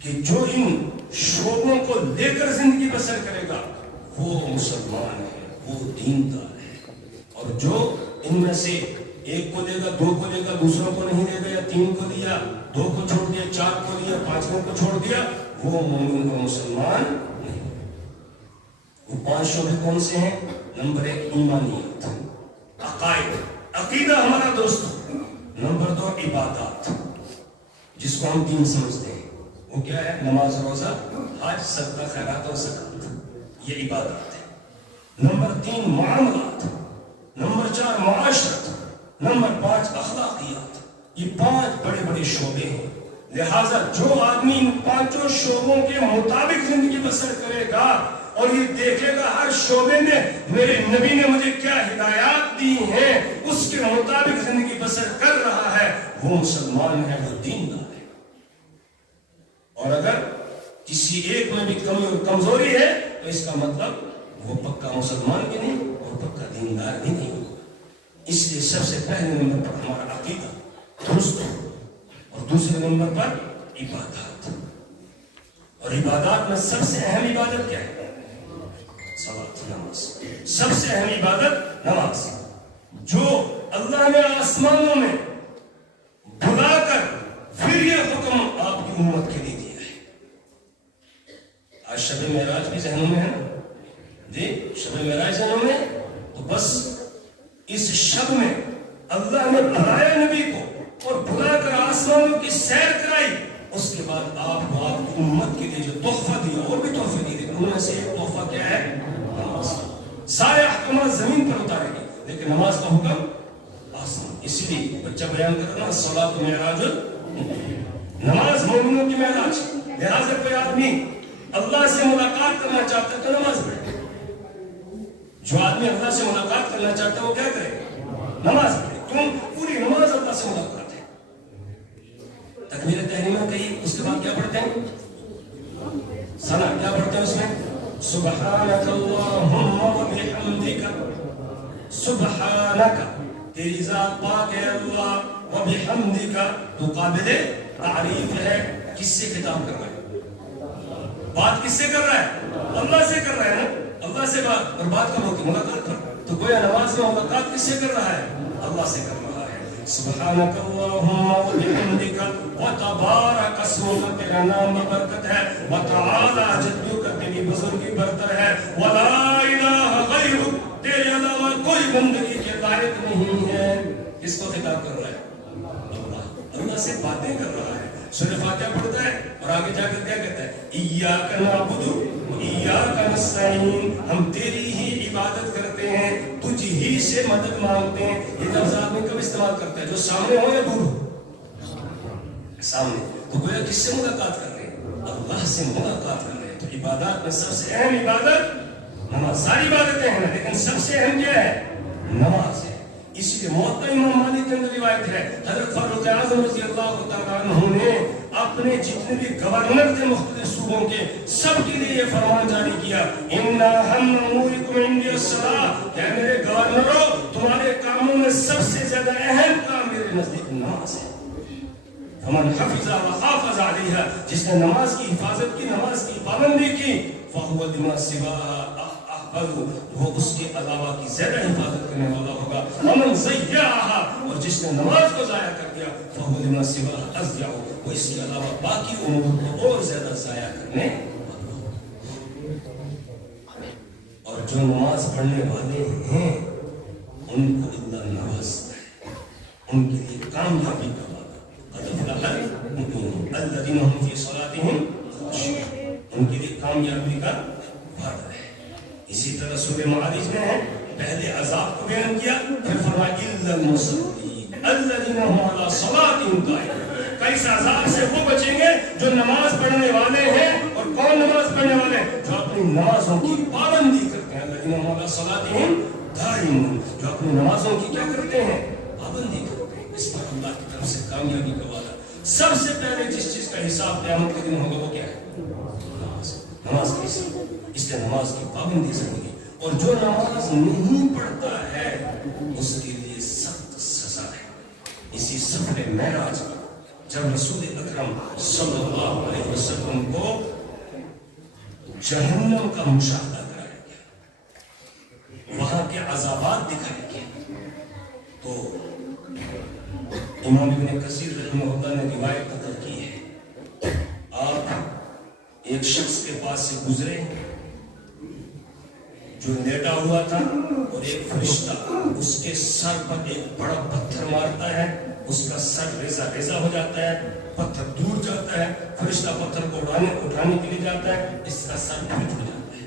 کہ جو ان شعبوں کو لے کر زندگی بسر کرے گا وہ مسلمان ہے، وہ دیندار ہے. اور جو ان میں سے ایک کو دے گا، 2 کو دے گا، دوسروں کو نہیں دے گا، یا 3 کو دیا، 2 کو چھوڑ دیا، 4 کو دیا، 5 کو چھوڑ دیا، وہ مومن اور مسلمان نہیں. وہ 5 شعبے کون سے ہیں؟ نمبر 1 ایمانیت، عقائد، عقیدہ ہمارا دوست. نمبر 2 عبادات، جس کو ہم دین سمجھتے ہیں. وہ کیا ہے؟ نماز، روزہ، حج، صدقہ، خیرات اور زکات، یہ عبادات ہے. نمبر 3 معاملات، نمبر 4 معاشرت، نمبر 5 اخلاقیات. یہ 5 بڑے بڑے شعبے ہیں. لہذا جو آدمی ان 5 شعبوں کے مطابق زندگی بسر کرے گا اور یہ دیکھے گا ہر شعبے میں میرے نبی نے مجھے کیا ہدایات دی ہیں، اس کے مطابق زندگی بسر کر رہا ہے، وہ مسلمان ہے، وہ دیندار ہے. اور اگر کسی ایک میں بھی کمی اور کمزوری ہے تو اس کا مطلب وہ پکا مسلمان بھی نہیں اور پکا دیندار بھی نہیں ہوگا. اس لیے سب سے پہلے نمبر پر ہمارا عقیدہ درست ہو، اور دوسرے نمبر پر عبادات. اور عبادات میں سب سے اہم عبادت کیا ہے؟ صلاۃ، نماز. سب سے اہم عبادت نماز، جو اللہ نے آسمانوں میں بلا کر پھر یہ حکم آپ کی امت کے لیے دیا ہے. آج شب معراج بھی ذہنوں میں ہے نا جی، شب معراج ذہنوں میں. تو بس اس شب میں اللہ نے بلایا نبی کو اور بلا کر آسمانوں کی سیر کرائی. اس کے بعد آپ کو آپ کی امت کے لیے جو تحفہ دیا، اور بھی تحفے دیے، لیکن ان میں سے ایک تحفہ کیا ہے؟ نماز. سارے احکامات زمین پر اتارے گی لیکن نماز کا حکم آسمان. اسی لیے بچہ بیان کرنا الصلاۃ معراج، نماز مومنوں کی معراج. لہٰذا کوئی آدمی اللہ سے ملاقات کرنا چاہتا ہے تو نماز پڑھے. جو آدمی اللہ سے ملاقات کرنا چاہتا ہے وہ کیا کرے؟ نماز پڑھے. کیوں؟ پوری نماز اللہ سے ملاقات ہے. تکبیر تحریمہ کہی، اس کے بعد کیا پڑھتے ہیں؟ ثنا. کیا پڑھتے ہیں اس میں؟ سبحانک اللہم و بحمدک. سبحانک، تیری ذات پاک ہے اللہ، و بحمدک، تو قابل تعریف ہے. کس سے خطاب کر رہا ہے؟ بات کس سے کر رہا ہے؟ اللہ سے کر رہا ہے نا. اللہ سے بات، اور بات کب ہوتی؟ ملاقات پر. تو کوئی نماز میں ملاقات کس سے کر رہا ہے؟ اللہ سے کر رہا ہے. سبحانک اللہم و بحمدک و تبارک اسمک، تیرا نام برکت ہے، و تعالی جدک، تیری بزرگی برتر ہے، و لا الہ غیرک، تیرے علاوہ کوئی بندگی کے لائق نہیں ہے. کس کو خطاب کر رہا ہے؟ اللہ. اللہ سے باتیں کر رہا ہے. سورہ فاتحہ پڑھتا ہے اور آگے جا کر کیا کہتا ہے؟ ایاک نعبد و ایاک نستعین، ہم تیری ہی عبادت کرتے ہیں، تجھ ہی سے مدد مانگتے ہیں. یہ لفظ آدمی کب استعمال کرتا ہے؟ جو سامنے ہو یا دور ہو؟ سامنے. تو گویا کس سے ملاقات کر رہے ہیں؟ اللہ سے ملاقات کر رہے ہیں. تو عبادات میں سب سے اہم عبادت نماز. ساری عبادتیں ہیں لیکن سب سے اہم کیا ہے؟ نماز ہے. اس لیے موطا امام مالک کے اندر روایت ہے، حضرت فاروق اعظم رضی اللہ تعالیٰ عنہ نے اپنے جتنے بھی گورنر تھے مختلف صوبوں کے، سب کے لیے یہ فرمان جاری کیا، ان اہم امورکم عندی الصلاۃ، کہ میرے گورنروں، تمہارے کاموں میں سب سے زیادہ اہم کام میرے نزدیک نماز ہے. فمن حفظ وحافظ علیہا، جس نے نماز کی حفاظت کی، نماز کی پابندی کی، فہو لما سواہا، وہ اس کے علاوہ کی زیادہ حفاظت کرنے والا ہوگا. ومن ضیعہا، اور جس نے نماز کو ضائع کر دیا، فہو لما سواہا اضیع، وہ اس کے علاوہ باقی امور کو اور زیادہ ضائع کرنے والا ہوگا. اور جو نماز پڑھنے والے ہیں ان کو اللہ نوازتا ہے، ان کے لیے کامیابی کا وعدہ. قد افلح المؤمنون الذین هم فی صلاتهم خاشعون، ان کے لیے کامیابی کا وعدہ ہے. اسی طرح سورہ معارج میں ہے پہلے عذاب کو بیان کیا، پھر فرمایا الا المصلین الذین هم علی صلاتهم قائمون، کس عذاب سے وہ بچیں گے جو نماز پڑھنے والے ہیں. اور کون نماز پڑھنے والے ہیں؟ جو اپنی نمازوں کی پابندی کرتے ہیں. الذین هم علی صلاتهم قائمون، جو اپنی نمازوں کی کیا کرتے ہیں؟ پابندی کرتے ہیں. اس پر اللہ کی طرف سے کامیابی کا وعدہ. سب سے پہلے جس چیز کا حساب قیامت کے دن ہوگا وہ کیا ہے؟ نماز. نماز کی حساب. اس لیے نماز کی پابندی ضروری ہے. اور جو نماز نہیں پڑھتا ہے اس کے لیے سخت سزا ہے. اسی سفر معراج میں جب رسول اکرم صلی اللہ علیہ وسلم کو جہنم کا مشاہدہ کرایا گیا، وہاں کے عذابات دکھائے گئے، تو امام ابن کثیر رحمہ اللہ نے روایت نقل کی ہے. آپ ایک شخص کے پاس سے گزرے جو لیٹا ہوا تھا، اور ایک فرشتہ اس کے سر پر ایک بڑا پتھر مارتا ہے، اس کا سر ریزہ ریزہ ہو جاتا ہے، پتھر دور جاتا ہے، فرشتہ پتھر کو اٹھانے کے لیے جاتا ہے، اس کا سر پھٹ ہو جاتا ہے،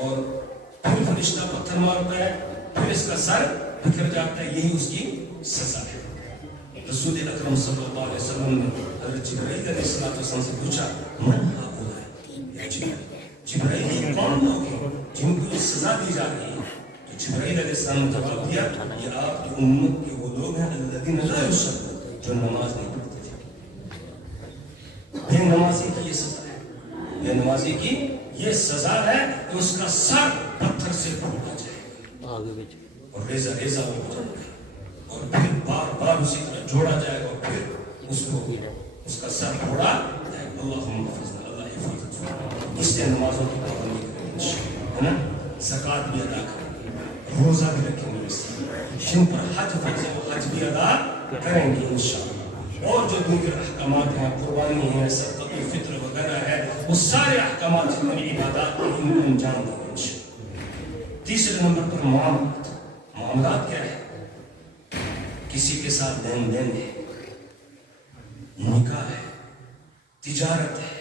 اور پھر فرشتہ پتھر مارتا ہے، پھر اس کا سر بکھر جاتا ہے. یہی اس کی سزا ہے. رسول اکرم صلی اللہ علیہ وسلم نے حضرت جبرائیل علیہ السلام سے پوچھا من ہؤلاء، جبرائیل یہ کون لوگ ہیں جن کو یہ سزا دی جا رہی ہے؟ تو جبرائیل علیہ السلام نے جواب دیا یہ آپ کی امت کے وہ لوگ ہیں الذین لا یصلون، جو نماز نہیں پڑھتے تھے. بے نمازی کی یہ سزا ہے، بے نمازی کی یہ سزا ہے کہ اس کا سر پتھر سے پھوڑا جائے گا اور ریزہ ریزہ ہو جائے گا، اور پھر بار بار اسی طرح جوڑا جائے گا، اور پھر اس کو اس کا سر پھوڑا جائے گا. اللہم حفظنا، اللہ حفاظت فرمائے. اس لیے نمازوں کی پابندی کریں ہے نا، زکوٰۃ بھی ادا کریں، روزہ بھی رکھیں گے، جن پر حج فرض ہے وہ حج بھی ادا کریں گے انشاءاللہ. اور جو دیگر احکامات ہیں، قربانی ہے، صدقۃ الفطر وغیرہ ہے، وہ سارے احکامات جتنی عبادات ہیں ان کو انجام دیں گے انشاءاللہ. تیسرے نمبر پر معاملات. معاملات کیا ہے؟ کسی کے ساتھ لین دین ہے، نکاح ہے، تجارت ہے،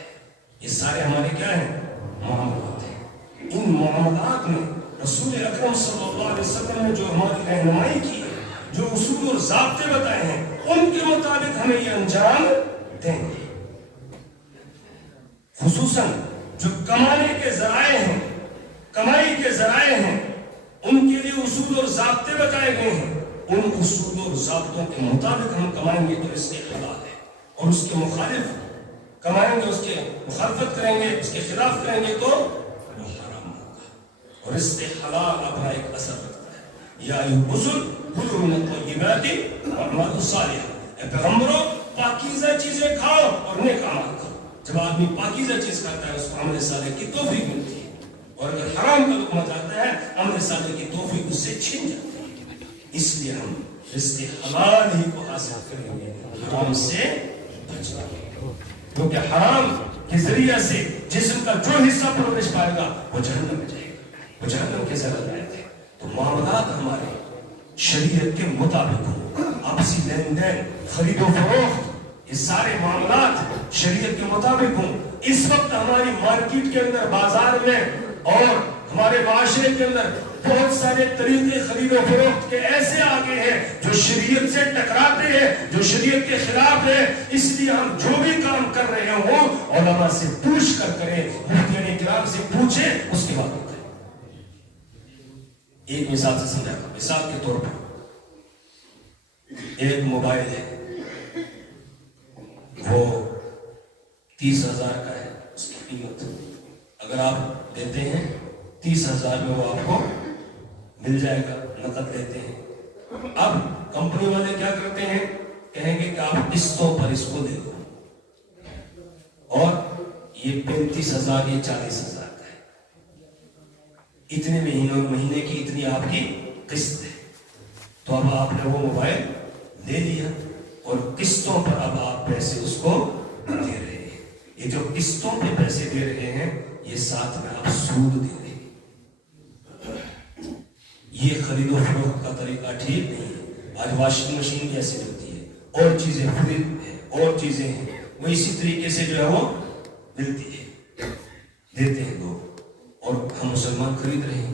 یہ سارے ہمارے کیا ہیں؟ معاملات ہیں. ان معاملات میں رسول اکرم صلی اللہ علیہ وسلم نے جو ہماری رہنمائی کی، جو اصول اور ضابطے بتائے ہیں، ان کے مطابق ہمیں یہ انجام دیں گے. خصوصاً جو کمانے کے ذرائع ہیں، کمائی کے ذرائع ہیں، ان کے لیے اصول اور ضابطے بتائے گئے ہیں. ان اصول اور ضابطوں کے مطابق ہم کمائیں گے تو اس کے حلال ہے، اور اس کے مخالف کمائیں گے، اس کے مخالفت کریں گے، اس کے خلاف کریں گے تو وہ حرام ہوگا. اور اس سے حلال اپنا ایک اثر رکھتا ہے. یا ایھا الرسل کلوا من الطیبات واعملوا صالحا، اے پیغمبروں پاکیزہ چیزیں کھاؤ اور نیک اعمال کرو. جب آدمی پاکیزہ چیز کھاتا ہے اس کو عمل صالح کی توفیق ملتی ہے، اور اگر حرام کا لقمہ جاتا ہے عمل صالح کی توفیق اس سے چھن جاتی ہے. اس لیے ہم رزق حلال ہی کو حاصل کریں گے، حرام سے بچیں گے، کیونکہ حرام کے ذریعے سے جسم کا جو حصہ پرورش پائے گا وہ جہنم میں جائے گا، وہ جہنم کے ذرا آئے تھے. تو معاملات ہمارے شریعت کے مطابق ہوں، آپسی لین دین، خرید و فروخت، یہ سارے معاملات شریعت کے مطابق ہوں. اس وقت ہماری مارکیٹ کے اندر، بازار میں اور ہمارے معاشرے کے اندر بہت سارے طریقے خرید و فروخت کے ایسے آگے ہیں جو شریعت سے ٹکراتے ہیں، جو شریعت کے خلاف ہے. اس لیے ہم جو بھی کام کر رہے ہوں علماء سے پوچھ کر کریں، مفتیان کرام سے پوچھیں، اس کے بعد کریں. ایک مثال سے سمجھاتا ہوں. مثال کے طور پر ایک موبائل ہے، وہ 30,000 کا ہے. اس کی قیمت اگر آپ دیتے ہیں 30,000 میں وہ آپ کو مل جائے گا، نقد دیتے ہیں. اب کمپنی والے کیا کرتے ہیں؟ کہیں گے کہ آپ قسطوں پر اس کو دے دو، اور یہ 35,000 یہ 40,000 کا ہے، اتنے مہینے کی اتنی آپ کی قسط ہے. تو اب آپ نے وہ موبائل لے لیا اور قسطوں پر اب آپ پیسے اس کو دے رہے ہیں. یہ جو قسطوں پہ پیسے دے رہے ہیں یہ ساتھ میں آپ سود دے رہے ہیں. یہ خرید و فروخت کا طریقہ ٹھیک نہیں ہے. آج واشنگ مشین بھی ایسی ہوتی ہے، اور چیزیں خرید ہے، اور چیزیں ہیں، وہ اسی طریقے سے جو ہے وہ ملتی ہے، دیتے ہیں لوگ، اور ہم مسلمان خرید رہے ہیں.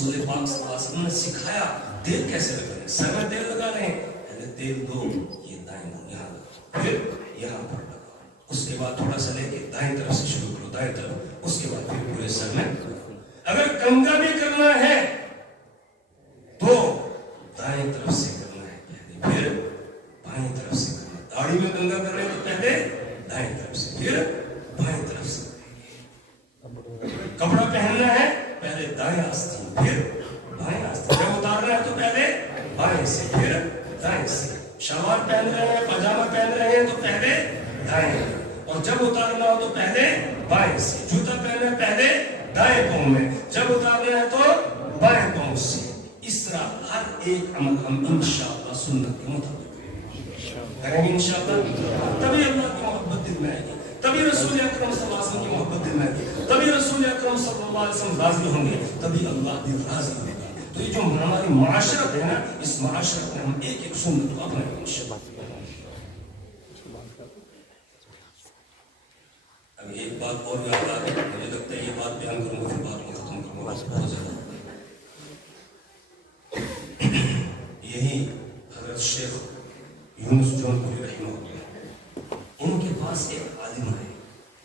رسول پاک صلی اللہ علیہ وسلم نے سکھایا تیل کیسے لگانا ہے. سر میں تیل لگا رہے ہیں, پہلے تیل دو, یہ دائیں دو یہاں لگاؤ, پھر یہاں پر لگاؤ, اس کے بعد تھوڑا سا لے کے دائیں طرف سے شروع کرو, دائیں طرف, اس کے بعد پھر پورے سر میں. اگر کنگا بھی کرنا ہے تو دائیں طرف سے کرنا ہے پہلے, پھر بائیں طرف سے کرنا ہے. داڑھی میں کنگا کر رہے ہیں تو پہلے دائیں طرف سے, پھر بائیں طرف سے. کپڑا پہننا ہے پہلے دائیں آستین, پھر بائیں آستین. جب اتارنا ہے تو پہلے بائیں سے, پھر دائیں سے. شلوار پہن رہے ہیں, پاجامہ پہن رہے ہیں تو پہلے دائیں, اور جب اتارنا ہو تو پہلے بائیں سے. جوتا پہننا ہے پہلے دائیں پاؤں میں, جب اتارنا ہے تو بائیں پاؤں سے. اس طرح ہر ایک عمل ہم انشاءاللہ سنت کے مطابق کریں گے انشاءاللہ. تبھی اللہ کی محبت دل میں آئے گی, تبھی رسول اکرم صلی اللہ علیہ وسلم کی محبت دل میں آئے گی, تبھی رسول اکرم صلی اللہ علیہ وسلم راضی ہوں گے, تبھی اللہ بھی راضی ہوگا. تو یہ جو ہماری معاشرت ہے نا, اس معاشرت میں ہم ایک ایک سنت کو اپنائیں گے انشاءاللہ. اب ایک بات اور یاد آ گئی, مجھے لگتا ہے یہ بات بیان کروں گا پھر بات میں ختم کروں گا بہت زیادہ. یہی حضرت شیخ یونس جون پوری رحمہ اللہ, ان کے پاس ایک عالم ہے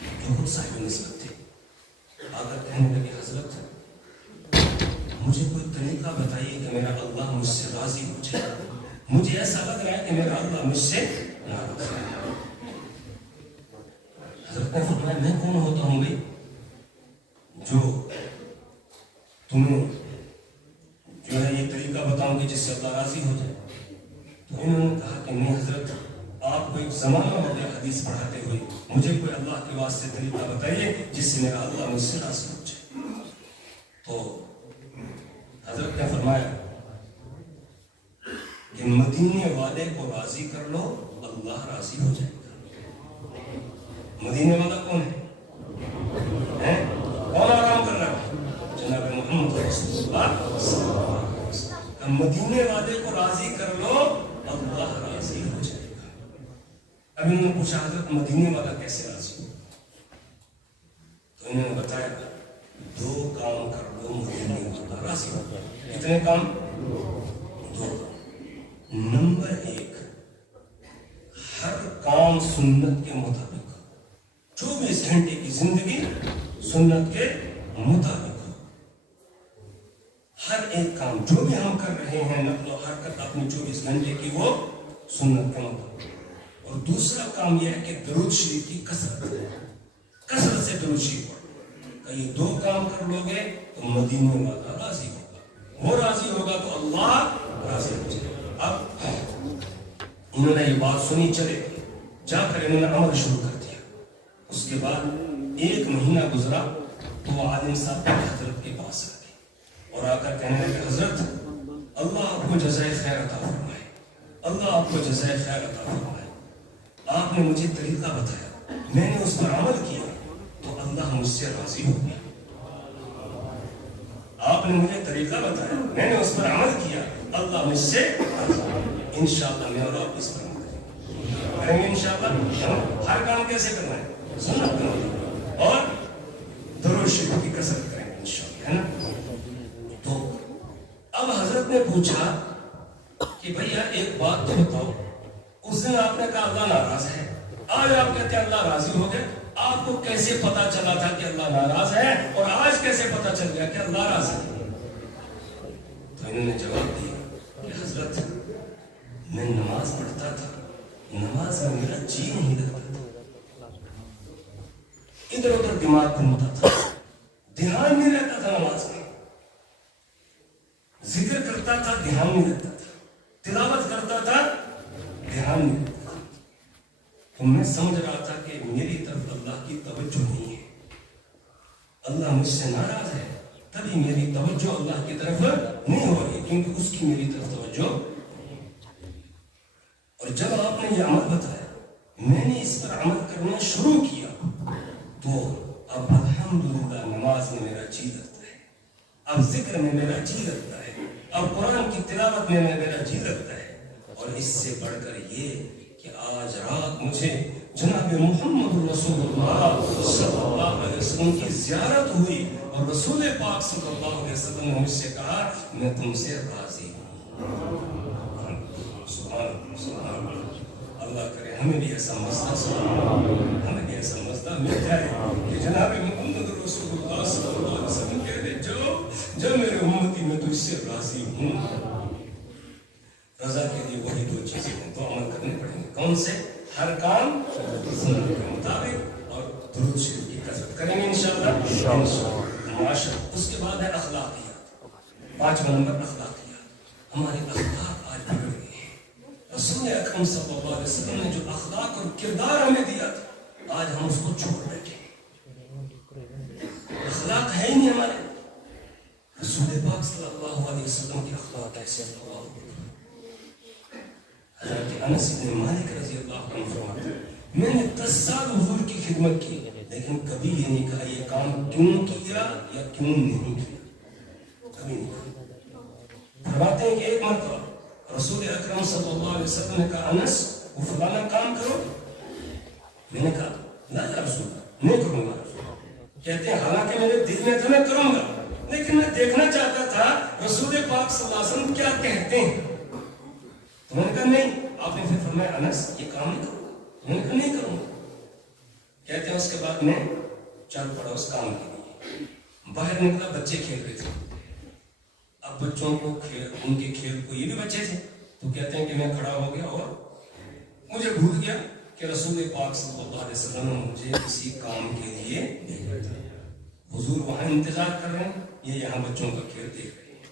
جو خود صاحب نسبت تھے. آ کر کہنے لگے, حضرت مجھے کوئی طریقہ بتائیے کہ میرا اللہ مجھ سے راضی ہو جائے. مجھے ایسا لگ رہا ہے کہ میرا اللہ مجھ سے ناراض ہے. حضرت نے فرمایا, میں کون ہوتا ہوں بھائی جو تمہیں جو ہے یہ طریقہ بتاؤں گی جس سے اللہ راضی ہو جائے. تو انہوں نے کہا کہ نہیں حضرت, آپ کو ایک زمانہ ہو گیا حدیث پڑھاتے ہوئے, مجھے کوئی اللہ کے واسطے طریقہ بتائیے جس سے میرا اللہ مجھ سے راضی ہو جائے. تو حضرت نے فرمایا کہ مدینے والے کو راضی کر لو, اللہ راضی ہو جائے گا. مدینے والا کون ہے؟ کون آرام کر رہا ہے؟ جناب محمد رسول اللہ صلی اللہ علیہ وسلم. مدینے والے کو راضی کر لو, اللہ راضی ہو جائے گا. اب انہوں نے پوچھا, حضرت مدینے والا کیسے راضی ہو؟ تو انہوں نے بتایا, دو کام کر لو مدینے والا راضی ہو. کتنے کام؟ دو کام. نمبر ایک, ہر کام سنت کے مطابق, 24 گھنٹے کی زندگی سنت کے مطابق. ہر ایک کام جو بھی ہم کر رہے ہیں, نقل و حرکت اپنی 24 گھنٹے کی, وہ سنت کے مطابق. اور دوسرا کام یہ ہے کہ درود شریف کی کثرت سے درود شریف پڑھو. یہ دو کام کر لو گے تو مدینے والا راضی ہوگا, وہ راضی ہوگا تو اللہ راضی ہو جائے گا. اب انہوں نے یہ بات سنی, چلے جا کر انہوں نے عمل شروع کر دیا. اس کے بعد 1 مہینہ گزرا تو وہ عالم صاحب حضرت کے پاس آ گئے اور آ کر کہنے لگے, حضرت اللہ آپ کو جزائے خیر عطا فرمائے, اللہ آپ کو جزائے خیر عطا فرمائے. آپ نے مجھے طریقہ بتایا, میں نے اس پر عمل کیا تو اللہ مجھ سے راضی ہو گیا. آپ نے مجھے طریقہ بتایا, میں نے اس پر عمل کیا, اللہ مجھ سے راضی ہو گیا. انشاءاللہ میں اور آپ اس پر عمل کریں گے انشاءاللہ. ہر کام کیسے کرنا ہے؟ سنت کرنا ہے, اور درود شریف کی کثرت کریں گے انشاءاللہ, ہے نا. تو اب حضرت نے پوچھا کہ بھیا ایک بات تو بتاؤ, اس دن آپ نے کہا اللہ ناراض ہے, آج آپ کہتے ہیں اللہ راضی ہو گیا. آپ کو کیسے پتا چلا تھا کہ اللہ ناراض ہے, اور آج کیسے پتا چل گیا کہ اللہ راضی ہے؟ تو انہوں نے جواب دیا کہ حضرت میں نماز پڑھتا تھا, نماز میں میرا جی نہیں لگتا تھا, ادھر ادھر دماغ گھومتا تھا, دھیان نہیں رہتا تھا نماز میں. ذکر کرتا تھا, دھیان نہیں رہتا تھا. تلاوت کرتا تھا, دھیان نہیں رہتا تھا. تو میں سمجھ رہا تھا کہ میری طرف اللہ کی توجہ نہیں ہے, اللہ مجھ سے ناراض ہے, تبھی میری توجہ اللہ کی طرف نہیں ہو رہی, کیونکہ اس کی میری طرف توجہ. اور جب آپ نے یہ عمل بتایا, میں نے اس پر عمل کرنا شروع کیا, تو اب الحمدللہ نماز میں میرا جی لگتا ہے, اب ذکر میں میرا جی لگتا ہے, اب قرآن کی تلاوت میں میرا جی لگتا ہے. اور اس سے بڑھ کر یہ کہ آج رات مجھے جناب محمد رسول اللہ صلی اللہ علیہ وسلم کی زیارت ہوئی, اور رسول پاک صلی اللہ علیہ وسلم نے مجھ سے کہا میں تم سے راضی ہوں. سبحان اللہ کرے ہمیں بھی ایسا مسئلہ ہمیں بھی ایسا مسئلہ مل جائے کہ جناب محمد رسول اللہ صلی اللہ علیہ وسلم کہہ دے جو میرے امتی میں تجھ سے راضی ہوں. رضا کے لیے وہی دو چیزیں ہیں، تو عمل کرنے پڑیں گے. کون سے؟ ہر کام سنت کے مطابق اور درود شریف کی کثرت کریں گے انشاءاللہ. معاشرت، اس کے بعد ہے اخلاقیات. 5واں نمبر اخلاقیات. ہمارے اخلاق آج بگڑ گئے ہیں. رسول اکرم صلی اللہ علیہ وسلم نے جو اخلاق اور کردار ہمیں دیا تھا آج ہم اس کو چھوڑ بیٹھے ہیں. اخلاق ہے ہی نہیں ہمارے. رسول پاک صلی اللہ علیہ وسلم کے اخلاق ایسے ہیں. حضرت انس بن مالک رضی اللہ عنہ فرماتے ہیں میں نے 10 سال حضور کی خدمت کی لیکن کبھی یہ نہیں کہا یہ کام کیوں کیا یا کیوں نہیں کیا، کبھی نہیں کہا. فرماتے ہیں کہ ایک مرتبہ رسول اکرم صلی اللہ علیہ وسلم نے کہا انس وہ فلانا کام کرو. میں نے کہا لا یا رسول اللہ نہیں کروں گا. کہتے ہیں حالانکہ میرے دل میں تھا میں کروں گا لیکن میں دیکھنا چاہتا تھا رسول پاک صلی اللہ علیہ وسلم کیا کہتے ہیں. تو میں نے کہا نہیں. آپ نے پھر فرمایا انس یہ کام نہیں کروں. میں نے کہا نہیں کروں. کہتے ہیں اس کے بعد میں چل پڑا اس کام کے لیے. باہر نکلا، بچے کھیل رہے تھے. اب بچوں کو ان کے کھیل کو یہ بھی بچے تھے تو کہتے ہیں کہ میں کھڑا ہو گیا اور مجھے بھول گیا کہ رسول پاک صلی اللہ علیہ وسلم نے مجھے کسی کام کے لیے بھیجا تھا. حضور وہاں انتظار کر رہے ہیں، یہ یہاں بچوں کا کھیل دیکھ رہے ہیں.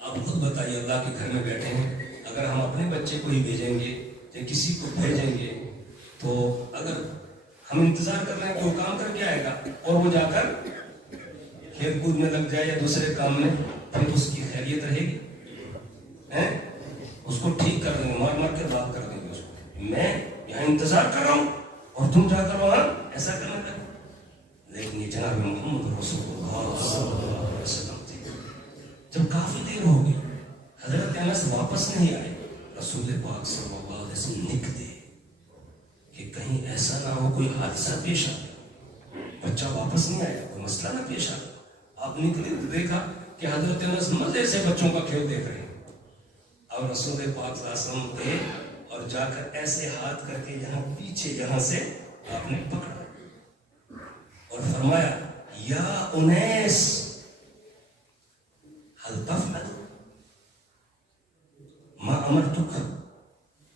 آپ خود بتائیے اللہ کے گھر میں بیٹھے ہیں، اگر ہم اپنے بچے کو ہی بھیجیں گے یا کسی کو بھیجیں گے تو اگر ہم انتظار کر رہے ہیں کہ وہ کام کر کے آئے گا اور وہ جا کر کھیل کود میں لگ جائے یا دوسرے کام میں، پھر اس کی خیریت رہے گی؟ اس کو ٹھیک کر دیں گے، مار مار کے بات کر دیں گے اس کو. میں یہاں انتظار کر رہا ہوں اور تم جا کر وہاں ایسا کرنا کر. لیکن یہ جناب محمد رسول اللہ صلی اللہ علیہ وسلم تھے. جب کافی دیر ہو گئی حضرت انس واپس نہیں آئے. رسول پاک صلی اللہ علیہ وسلم نکلے کہ کہیں ایسا نہ ہو کوئی حادثہ پیش آ گیا، بچہ واپس نہیں آیا، کوئی مسئلہ نہ پیش آ گیا. آپ نکلے تو دیکھا کہ حضرت انس مزے سے بچوں کا کھیل دیکھ رہے ہیں. اور رسول پاک صلی اللہ علیہ وسلم تھے اور جا کر ایسے ہاتھ کر کے یہاں پیچھے یہاں سے آپ نے پکڑا اور فرمایا یا انیس حل تفعل ما امرتک.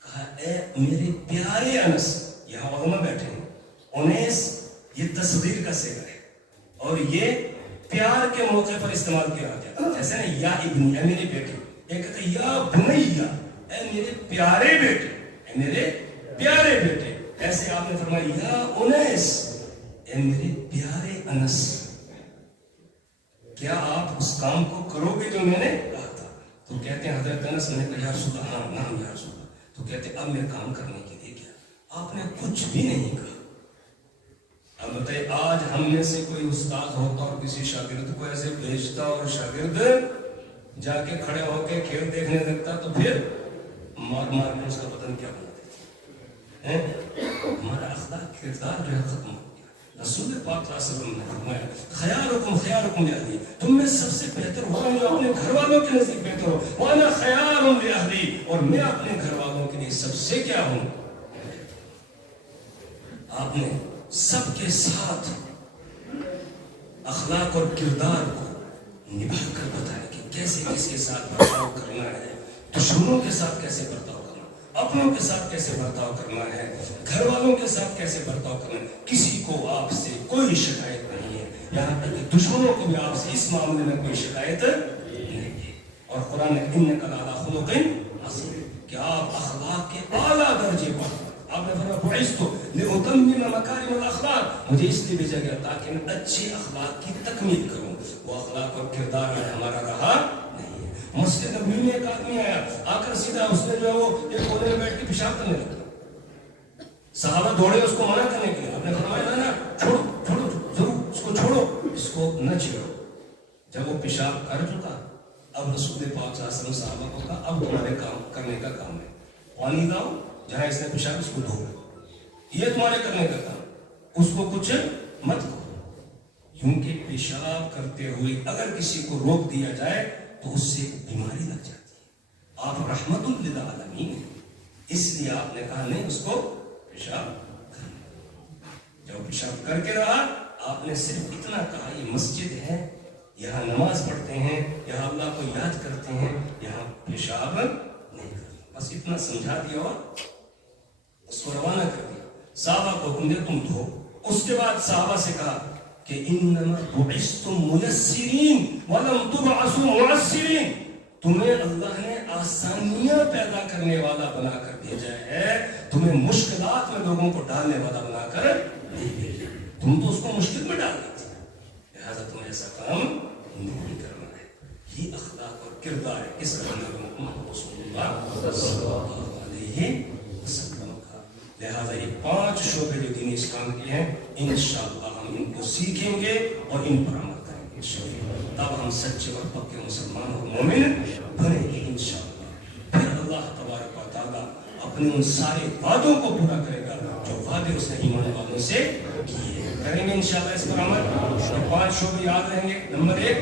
کہا اے میرے پیارے انس. یہاں علماء بیٹھے ہیں. انیس یہ تصغیر کا صیغہ ہے اور یہ پیار کے موقع پر استعمال کیا جاتا ہے. جیسے نا یا ابنی اے میرے بیٹے، ایک کہتے ہیں یا بنیا اے میرے پیارے بیٹے، اے میرے پیارے بیٹے. ایسے آپ نے فرمایا یا انیس اے میرے پیارے انس، کیا آپ اس کام کو کرو گے جو میں نے کہا تھا؟ تو کہتے ہیں حضرت انس نے کہا یا رسول اللہ ہاں نعم یا رسول اللہ. تو کہتے ہیں اب میں کام کرنے کے لیے کیا. آپ نے کچھ بھی نہیں کہا. اب بتائیے آج ہم میں سے کوئی استاد ہوتا اور کسی شاگرد کو ایسے بھیجتا اور شاگرد جا کے کھڑے ہو کے کھیل دیکھنے لگتا تو پھر مار مار کے اس کا بدن کیا بنا دیتے. ہمارا اخلاق کردار جو ہے ختم ہو گیا. رسول پاک صلی اللہ علیہ وسلم نے فرمایا خیارکم لأہلی، تم میں سب سے بہتر ہو جو اپنے گھر والوں کے نزدیک بہتر ہو. وانا خیار لأہلی، اور میں اپنے گھر والوں کے لیے سب سے کیا ہوں. آپ نے سب کے ساتھ اخلاق اور کردار کو نبھا کر بتایا کہ کیسے کس کے ساتھ برتاؤ کرنا ہے، دشمنوں کے ساتھ کیسے برتاؤ کرنا، اپنوں کے ساتھ کیسے برتاؤ کرنا ہے، گھر والوں کے ساتھ کیسے برتاؤ کرنا ہے. کسی کو آپ سے کوئی شکایت نہیں ہے، یہاں تک کہ دشمنوں کو بھی آپ سے اس معاملے میں کوئی شکایت نہیں ہے. اور قرآن نے انک لعلی خلق عظیم، کہ آپ اخلاق کے اعلیٰ درجے پر. آپ نے فرمایا بعثت لأتمم مکارم الاخلاق، مجھے اس لیے بھیجا گیا تاکہ میں اچھے اخلاق کی تکمیل کروں. وہ اخلاق اور کردار میں ہمارا رہا نہیں ہے. مسجد نبوی میں ایک آدمی آیا، آ کر سیدھا اس نے جو ہے وہ ایک کونے میں بیٹھ کے پیشاب کرنے لگا. صحابہ دوڑے اس کو منع کرنے کے لیے. آپ نے فرمایا نا چھوڑو چھوڑو ضرور اس کو چھوڑو، اس کو نہ چھیڑو. جب وہ پیشاب کر چکا اب رسول پاک صلی اللہ علیہ وسلم صحابہ کو کہا اب تمہارے کام کرنے کا کام ہے، پانی لاؤ جہاں اس نے پیشاب اس کو دھو، یہ تمہارے کرنے کا کام، اس کو کچھ مت کرو. کیونکہ پیشاب کرتے ہوئے اگر کسی کو روک دیا جائے تو اس سے بیماری لگ جاتی ہے. آپ رحمت للعالمین ہیں، اس لیے آپ نے کہا نہیں اس کو پیشاب کرنا. جب پیشاب کر کے رہا آپ نے صرف اتنا کہا یہ مسجد ہے، یہاں نماز پڑھتے ہیں، یہاں اللہ کو یاد کرتے ہیں، یہاں پیشاب نہیں کرنا. بس اتنا سمجھا دیا اور اس کو روانہ کر دیا. صحابہ کو حکم دیا تم دھو. اس کے بعد صحابہ سے کہا کہ انما بعثتم میسرین ولم تبعثوا معسرین، تمہیں اللہ نے آسانیاں پیدا کرنے والا بنا کر بھیجا ہے، تمہیں مشکلات میں لوگوں کو ڈالنے والا بنا کر نہیں بھیجا. تم تو اس کو مشکل میں ڈال دیتے، لہٰذا تمہیں ایسا کام نہیں کرنا ہے. یہ اخلاق اور کردار ہے اس محمد رسول اللہ صلی اللہ علیہ وسلم کا. لہٰذا یہ 5 شعبے جو دینی اسلام کے ہیں انشاءاللہ ہم ان کو سیکھیں گے اور ان پر عمل کریں گے انشاءاللہ. تب ہم سچے اور پکے مسلمان اور مومن بنیں گے انشاءاللہ. پھر اللہ تبارک و تعالیٰ اپنے ان سارے وعدوں کو پورا کرے گا جو وعدے اس نے ایمان والوں سے کیے. کریں گے انشاءاللہ اس پر عمل. 5 شعبے یاد رہیں گے. نمبر 1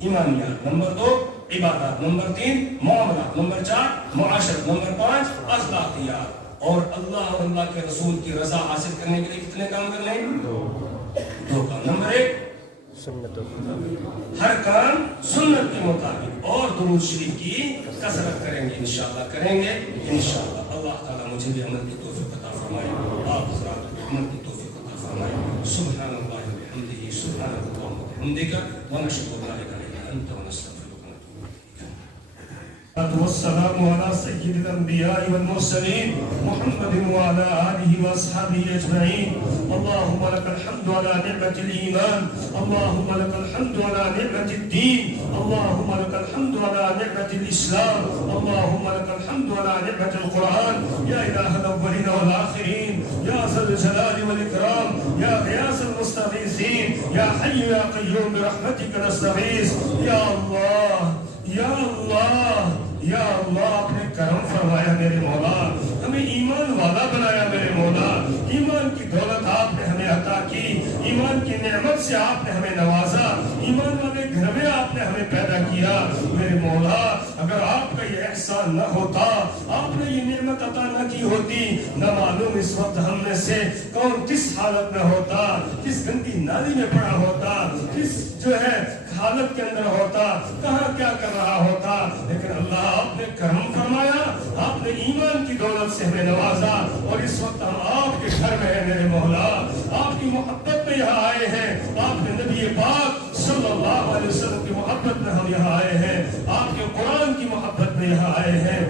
ایمانیات، نمبر 2 عبادات، نمبر 3 معاملات، نمبر 4 معاشرت، نمبر 5 اخلاقیات. اور اللہ اور اللہ کے رسول کی رضا حاصل کرنے کے لیے کتنے کام کرنے ہیں؟ 2 کام. نمبر 1 سنت، ہر کام سنت کے مطابق، اور درود شریف کی کثرت کریں گے انشاءاللہ. کریں گے انشاءاللہ. اللہ تعالیٰ مجھے بھی عمل کی توفیق عطا فرمائے، آپ حضرات کو عمل کی توفیق عطا فرمائے. سبحان اللہ وبحمدہ، سبحان اللہ وبحمدہ، ونشهد ان لا اله الا انت ونستغفرك ونتوب اليك. والسلام على سيد الانبياء والمرسلين محمد وعلى اله واصحابه اجمعين. اللهم لك الحمد على نعمة الايمان، اللهم لك الحمد على نعمة الدين، اللهم لك الحمد على نعمة الاسلام، اللهم لك الحمد على نعمة القرآن. يا اله الاولين والاخرين، يا ذا الجلال والاكرام، يا غياث المستغيثين، يا حي يا قيوم برحمتك نستغيث. يا الله یا اللہ، یا اللہ، آپ نے کرم فرمایا میرے مولا، ہمیں ایمان والا بنایا میرے مولا. ایمان کی دولت آپ نے ہمیں عطا کی، ایمان کی نعمت سے آپ نے ہمیں نوازا، ایمان والے گھر میں آپ نے ہمیں پیدا کیا میرے مولا. اگر آپ کا یہ احسان نہ ہوتا، آپ نے یہ نعمت عطا نہ کی ہوتی، نہ معلوم اس وقت ہم میں سے کون کس حالت میں ہوتا، کس گندی نالی میں پڑا ہوتا، کس جو ہے حالت کے اندر ہوتا، کہاں کیا کر رہا ہوتا. لیکن اللہ آپ نے کرم فرمایا، آپ نے ایمان کی دولت سے ہمیں نوازا، اور اس وقت ہم آپ کے گھر میں ہیں میرے مولا. آپ کی محبت میں یہاں آئے ہیں، آپ کے نبی پاک صلی اللہ علیہ وسلم کی محبت میں ہم یہاں آئے ہیں، آپ کے قرآن کی محبت میں یہاں آئے ہیں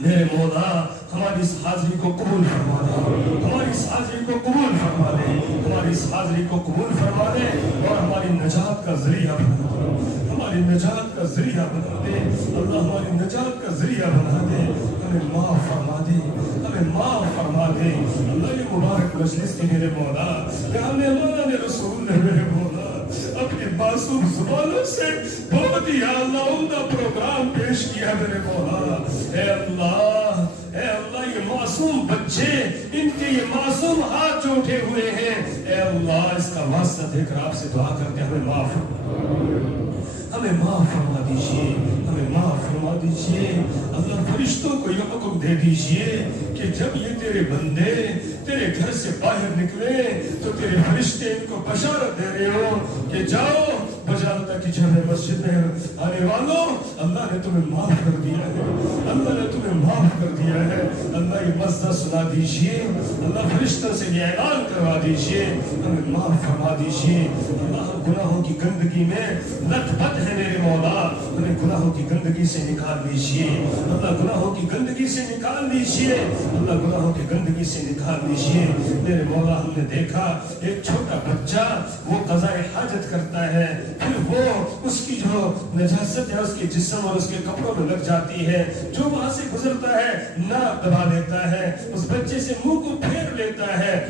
میرے مولا. ہماری اس حاضری کو قبول فرما دے، ہماری اس حاضری کو قبول فرما دے، ہماری اس حاضری کو قبول فرما دے، اور ہماری نجات کا ذریعہ بنا دے، ہماری نجات کا ذریعہ بنا دے. اللہ ہماری نجات کا ذریعہ بنا دے، ہمیں معاف فرما دے، ہمیں معاف فرما دے. اللہ یہ مبارک مجلس کی میرے مولا، یہاں مہمان رسول نے میرے مولا اپنی معصوم زبانوں سے بہت ہی اللہ عمدہ پروگرام پیش کیا میرے مولا. اے اللہ، اے اللہ، یہ معصوم بچے، ان کے یہ معصوم ہاتھ جو اٹھے ہوئے ہیں، اے اللہ اس کا واسطہ دے کر آپ سے دعا کرتے ہیں ہمیں معاف ہمیں معاف فرما دیجئے، ہمیں معاف فرما دیجئے. اللہ فرشتوں کو یہ حکم دے دیجئے کہ جب یہ تیرے بندے تیرے گھر سے باہر نکلے تو تیرے فرشتے ان کو بشارت دے رہے ہو کہ جاؤ بجالتا کی جامع مسجد میں آنے والوں، اللہ نے تمہیں معاف کر دیا ہے، اللہ نے تمہیں معاف کر دیا ہے. اللہ یہ مزدہ سنا دیجئے، اللہ فرشتوں سے یہ اعلان کروا دیجئے، ہمیں معاف فرما دیجئے. اللہ ہم گناہوں کی گندگی میں لت پت ہے میرے مولا، ہمیں گناہوں کی گندگی سے نکال لیجئے. اللہ گناہوں کی گندگی سے نکال لیجئے، اللہ گناہوں کی گندگی سے نکال لیجئے میرے مولا. ہم نے دیکھا ایک چھوٹا بچہ وہ قضاء حاجت کرتا ہے، پھر وہ اس کی جو نجاست ہے اس کے جسم اور اس کے کپڑوں میں لگ جاتی ہے، جو وہاں سے گزرتا ہے ناک دبا لیتا ہے، اس بچے سے منہ کو پھیر لیتا ہے.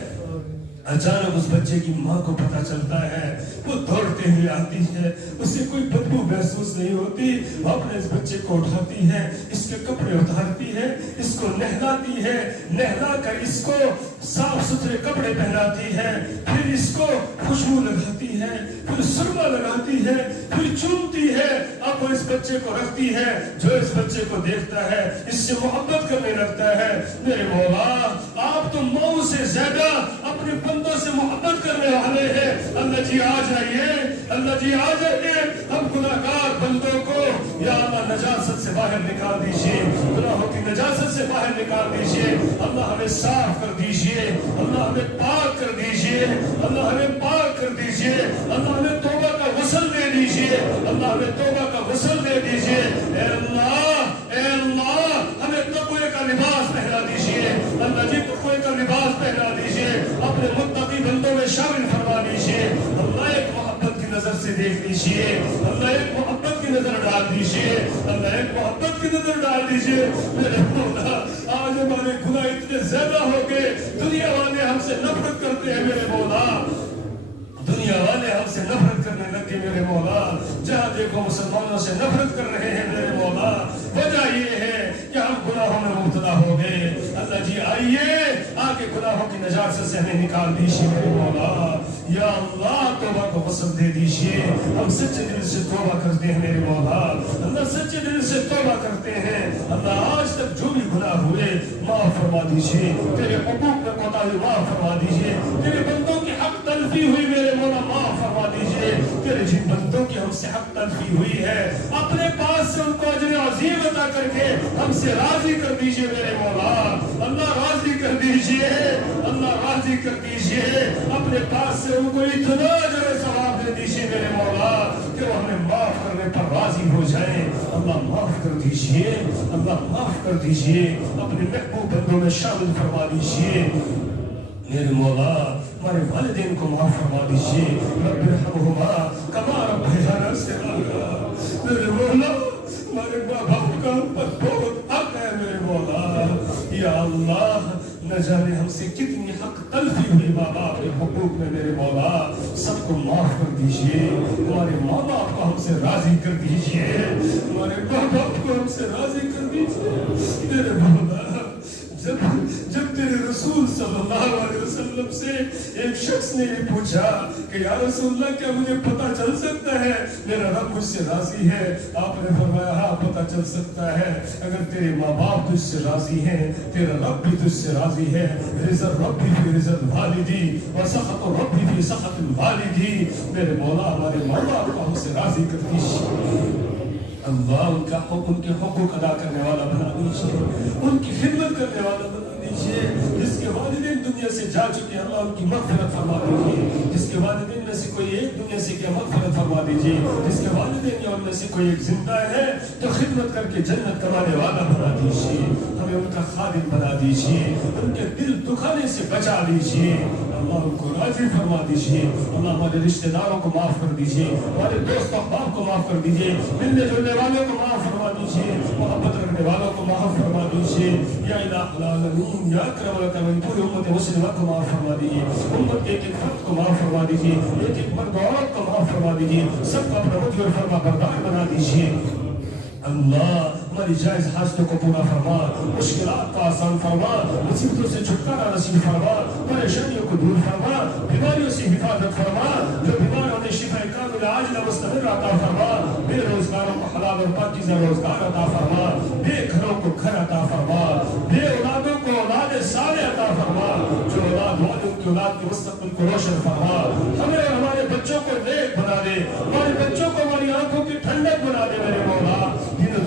اچانک اس بچے کی ماں کو پتا چلتا ہے، وہ دوڑتے ہوئے آتی ہے، اسے کوئی بدبو محسوس نہیں ہوتی، وہ اپنے اس بچے کو اٹھاتی ہے، اس کے کپڑے اتارتی ہے، اس کو نہلاتی ہے، نہلا کر اس کو صاف ستھرے کپڑے پہناتی ہے، پھر اس کو کو خوشبو لگاتی ہے، پھر سرما لگاتی ہے، پھر چومتی ہے، اب وہ اس بچے کو رکھتی ہے، جو اس بچے کو دیکھتا ہے اس سے محبت کرنے لگتا ہے۔ میرے مولا آپ تو ماؤں سے زیادہ اپنے بندوں سے محبت کرنے والے ہیں۔ اللہ جی آ جائیے، اللہ جی آ جائیے، ہم گناہگار بندوں کو یا اللہ نجاست سے باہر نکال دیجئے، گناہوں کی نجاست سے باہر نکال دیجئے، اللہ ہمیں صاف کر دیجئے، اللہ ہمیں پاک کر دیجئے، اللہ ہمیں پاک کر دیجئے، اللہ ہمیں توبہ کا غسل دے دیجئے، اللہ ہمیں توبہ کا غسل دے دیجئے۔ اے اللہ ہمیں تقوی کا لباس پہنا دیجئے، اللہ جی تقوی کا لباس پہنا دیجئے، اپنے متقی بندوں میں شامل فرما دیجئے۔ اللہ ایک محبت کی نظر سے دیکھ لیجئے، اللہ ایک محبت کی نظر ڈال دیجئے، اللہ ایک محبت کی نظر ڈال دیجئے۔ میرے مولا آج ہمارے گناہ اتنے زیادہ ہو گئے، دنیا والے ہم سے نفرت کرتے ہیں میرے مولا، دنیا والے ہم سے نفرت کرنے لگے میرے مولا، جہاں دیکھو مسلمانوں سے نفرت کر رہے ہیں میرے مولا۔ وجہ یہ ہے کہ ہم گناہوں میں مبتلا ہو گئے۔ اللہ جی آئیے، آگے گناہوں کی نجاست سے ہمیں نکال دیجیے میرے مولا۔ یا اللہ توبہ کو غسل دے دیجیے، ہم سچے دل سے توبہ کرتے ہیں میرے مولا، اللہ سچے دل سے توبہ کرتے ہیں۔ اللہ آج تک جو بھی گناہ ہوئے معاف فرما دیجیے، تیرے حقوق میں کوتاہی معاف فرما دیجیے، تیرے بندوں کی حق تلفی ہوئی میرے مولا معاف فرما دیجیے، تیرے جن بندوں کی ہم سے حق تلفی ہوئی ہے اپنے پاس سے ان کو اجر عظیم عطا کر کے ہم سے راضی کر دیجیے میرے مولا۔ اللہ راضی کر دیجیے، اللہ راضی کر دیجیے، اپنے پاس سے ان کو اتنا اجر ثواب دے دیجیے میرے مولا کہ وہ ہمیں معاف کرنے پر راضی ہو جائیں۔ اللہ معاف کر دیجیے، اللہ معاف کر دیجیے، اپنے محبوب بندوں میں شامل فرما دیجیے میرے مولا۔ ہمارے والدین کو معاف فرما دیجیے، رب ارحمہما کما ربیانی صغیرا۔ میرے مولا ہمارے ماں باپ کا ہم پر بہت حق ہے میرے مولا۔ یا اللہ نہ جانے ہم سے کتنی حق تلفی ہوئی ماں باپ کے حقوق میں میرے مولا، سب کو معاف کر دیجیے۔ ہمارے ماں باپ کو ہم سے راضی کر دیجیے، ہمارے ماں باپ کو ہم سے راضی کر دیجیے میرے مولا۔ جب تیرے رسول صلی اللہ علیہ وسلم سے ایک شخص نے یہ پوچھا کہ یا رسول اللہ کیا مجھے پتہ چل سکتا ہے میرا رب مجھ سے راضی ہے؟ آپ نے فرمایا ہاں پتہ چل سکتا ہے، اگر تیرے ماں باپ تجھ سے راضی ہیں تیرا رب بھی تجھ سے راضی ہے۔ رضا ربی فی رضا الوالدی وسخط ربی فی سخط الوالدی۔ میرے مولا ہمارے ماں باپ کو ہم سے راضی کر دیجیے، اللہ ان کا ان کے حقوق ادا کرنے والا بنا دیجیے، ان کی خدمت کرنے والا بنا دیجیے۔ جس کے والدین دنیا سے جا چکے اللہ ان کی مغفرت فرما دیجیے، جس کے والدین میں سے کوئی ایک دنیا سے کیا مغفرت فرما دیجیے، جس کے والدین یا ان میں سے کوئی ایک زندہ ہے تو خدمت کر کے جنت کمانے والا بنا دیجیے، ہمیں ان کا خادم بنا دیجیے، ان کے دل دکھانے سے بچا دیجیے، اللہ ان کو راضی فرما دیجیے۔ اللہ ہمارے رشتہ داروں کو معاف کر دیجیے، ہمارے دوست احباب کو معاف کر دیجیے، ملنے جلنے والوں کو معاف فرما دیجیے، محبت رکھنے والوں کو معاف فرما دیجیے۔ یا الہ العالمین یا اکرم الاکرمین پوری امت مسلمہ کو معاف فرما دیجیے، امت کے ایک ایک فرد کو معاف فرما دیجیے، ایک ایک مرد عورت کو معاف فرما دیجیے، سب کو اپنا مدعو فرما بردار بنا دیجیے۔ اللہ ہماری جائز حاجتوں کو پورا فرما، مشکلات کو آسان فرما، مصیبتوں سے چھٹکارا نصیب فرما، پریشانیوں کو دور فرما، بیماریوں سے حفاظت فرما، جو بیمار انہیں شفا کاملہ عاجلہ مستمر عطا فرما، بے روزگاروں کو حلال اور پاکیزہ روزگار عطا فرما، بے گھروں کو گھر عطا فرما، بے اولادوں کو اولاد صالح عطا فرما، جو اولاد والے ان کی اولاد کے مستقبل کو روشن فرما، ہمیں اور ہمارے بچوں کو نیک بنا دے، ہمارے بچوں کو ہماری آنکھوں کی ٹھنڈک بنا دے میرے مولا،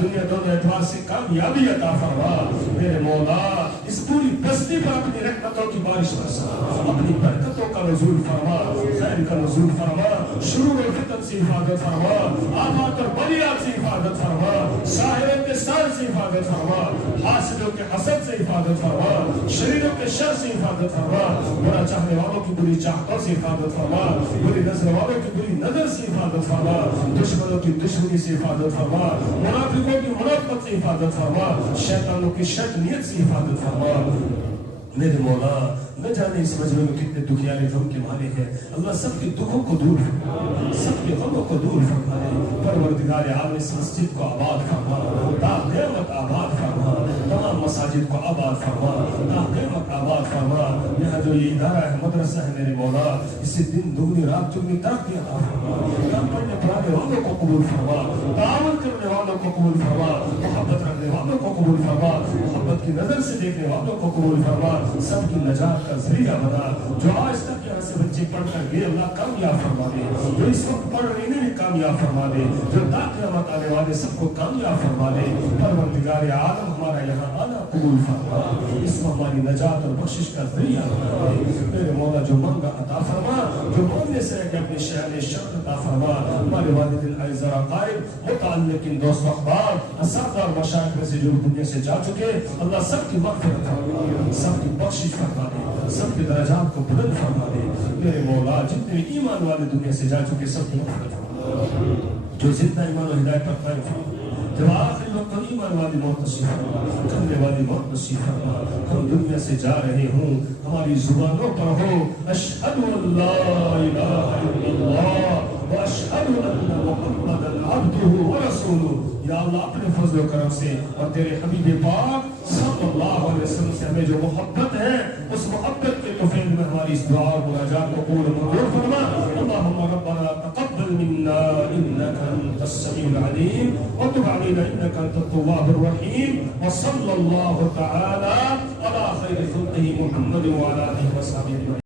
دنیا دونوں اعتبار سے کامیابی عطا فرما میرے مولا۔ اس پوری بستی پر اپنی رحمتوں کی بارش برسا، اپنی برکتوں کا نزول فرما، خیر کا نزول فرما، شرور اور فتن سے حفاظت فرما، آفات اور بلیات سے حفاظت فرما، ساحروں کے سار سے حفاظت فرما، حاسدوں کے حسد سے حفاظت فرما، شریروں کے شر سے حفاظت فرما، برا چاہنے والوں کی بری چاہتوں سے حفاظت فرما، بری نظر والوں کی بری نظر سے حفاظت فرما، دشمنوں کی دشمنی سے حفاظت فرما، منافقوں کی منافقت سے حفاظت فرما، شیطانوں کی شیطانیت سے حفاظت فرما میرے مولا۔ نہ جانے اس مجمع میں کتنے دکھیارے غم کے مالے ہیں، اللہ سب کے دکھوں کو دور فرما، سب کے غموں کو دور فرما، پروردگار عالم اس مسجد کو آباد فرما، تا قیامت آباد فرما۔ تمام مساجد کو آباد فرما، قیامت آباد فرما۔ یہاں جو یہ ادارہ ہے، مدرسہ ہے میرے مولا، اس سے دن دگنی رات چگنی ترقی عطا فرما۔ کام پڑھنے پڑھانے والوں کو قبول فرما، تعاون کرنے والوں کو قبول فرما، محبت رکھنے والوں کو قبول فرما، محبت کی نظر سے دیکھنے والوں کو قبول فرما، سب کی نجات کا ذریعہ بنا۔ جو آج تک یہاں سے بچے پڑھ کر گئے، اللہ کامیاب فرما دے۔ جو اس وقت پڑھ رہے ہیں کامیاب فرما دے، جو قیامت آنے والے سب کو کامیاب فرما دے۔ پروردگار عالم ہمارا یہاں آنا قبول فرما، اس میں ہماری نجات اور بخشش کا ذریعہ فرما دے۔ میرے مولا جو منگا عطا فرما، جو مانگنے سے ہے کہ اپنی شان شرط عطا فرما۔ ہمارے والدین اعزاء اقارب، متعلقین، دوست و احباب، اساتذہ اور مشائخ میں سے جو دنیا سے جا چکے، اللہ سب کی مغفرت فرما، سب کی بخشش فرما دے، سب کے درجات کو بلند فرما دے۔ میرے مولا جتنے ایمان والے دنیا سے جا چکے سب کی مغفرت فرما، جو زندہ ایمان و ہدایت پر قائم فرما، جب آخری وقت کو ایمان والی موت نصیب فرما، کرنے والی موت نصیب فرما۔ ہم دنیا سے جا رہے ہوں، ہماری زبانوں پر ہو اشہد ان لا الہ الا اللہ واشہد ان محمدا عبدہ ورسولہ۔ یا اللہ اپنے فضل و کرم سے اور تیرے حبیب پاک صلی اللہ علیہ وسلم سے ہمیں جو محبت ہے، اس محبت کے توفیق میں ہماری اس دعا و مناجات کو قبول منظور فرما۔ اللہم ربنا تقبل منا انک انت السمیع العلیم وتب علینا انک انت التواب الرحیم، وصلی اللہ تعالی علی خیر خلقہ محمد وعلی آلہ وصحبہ۔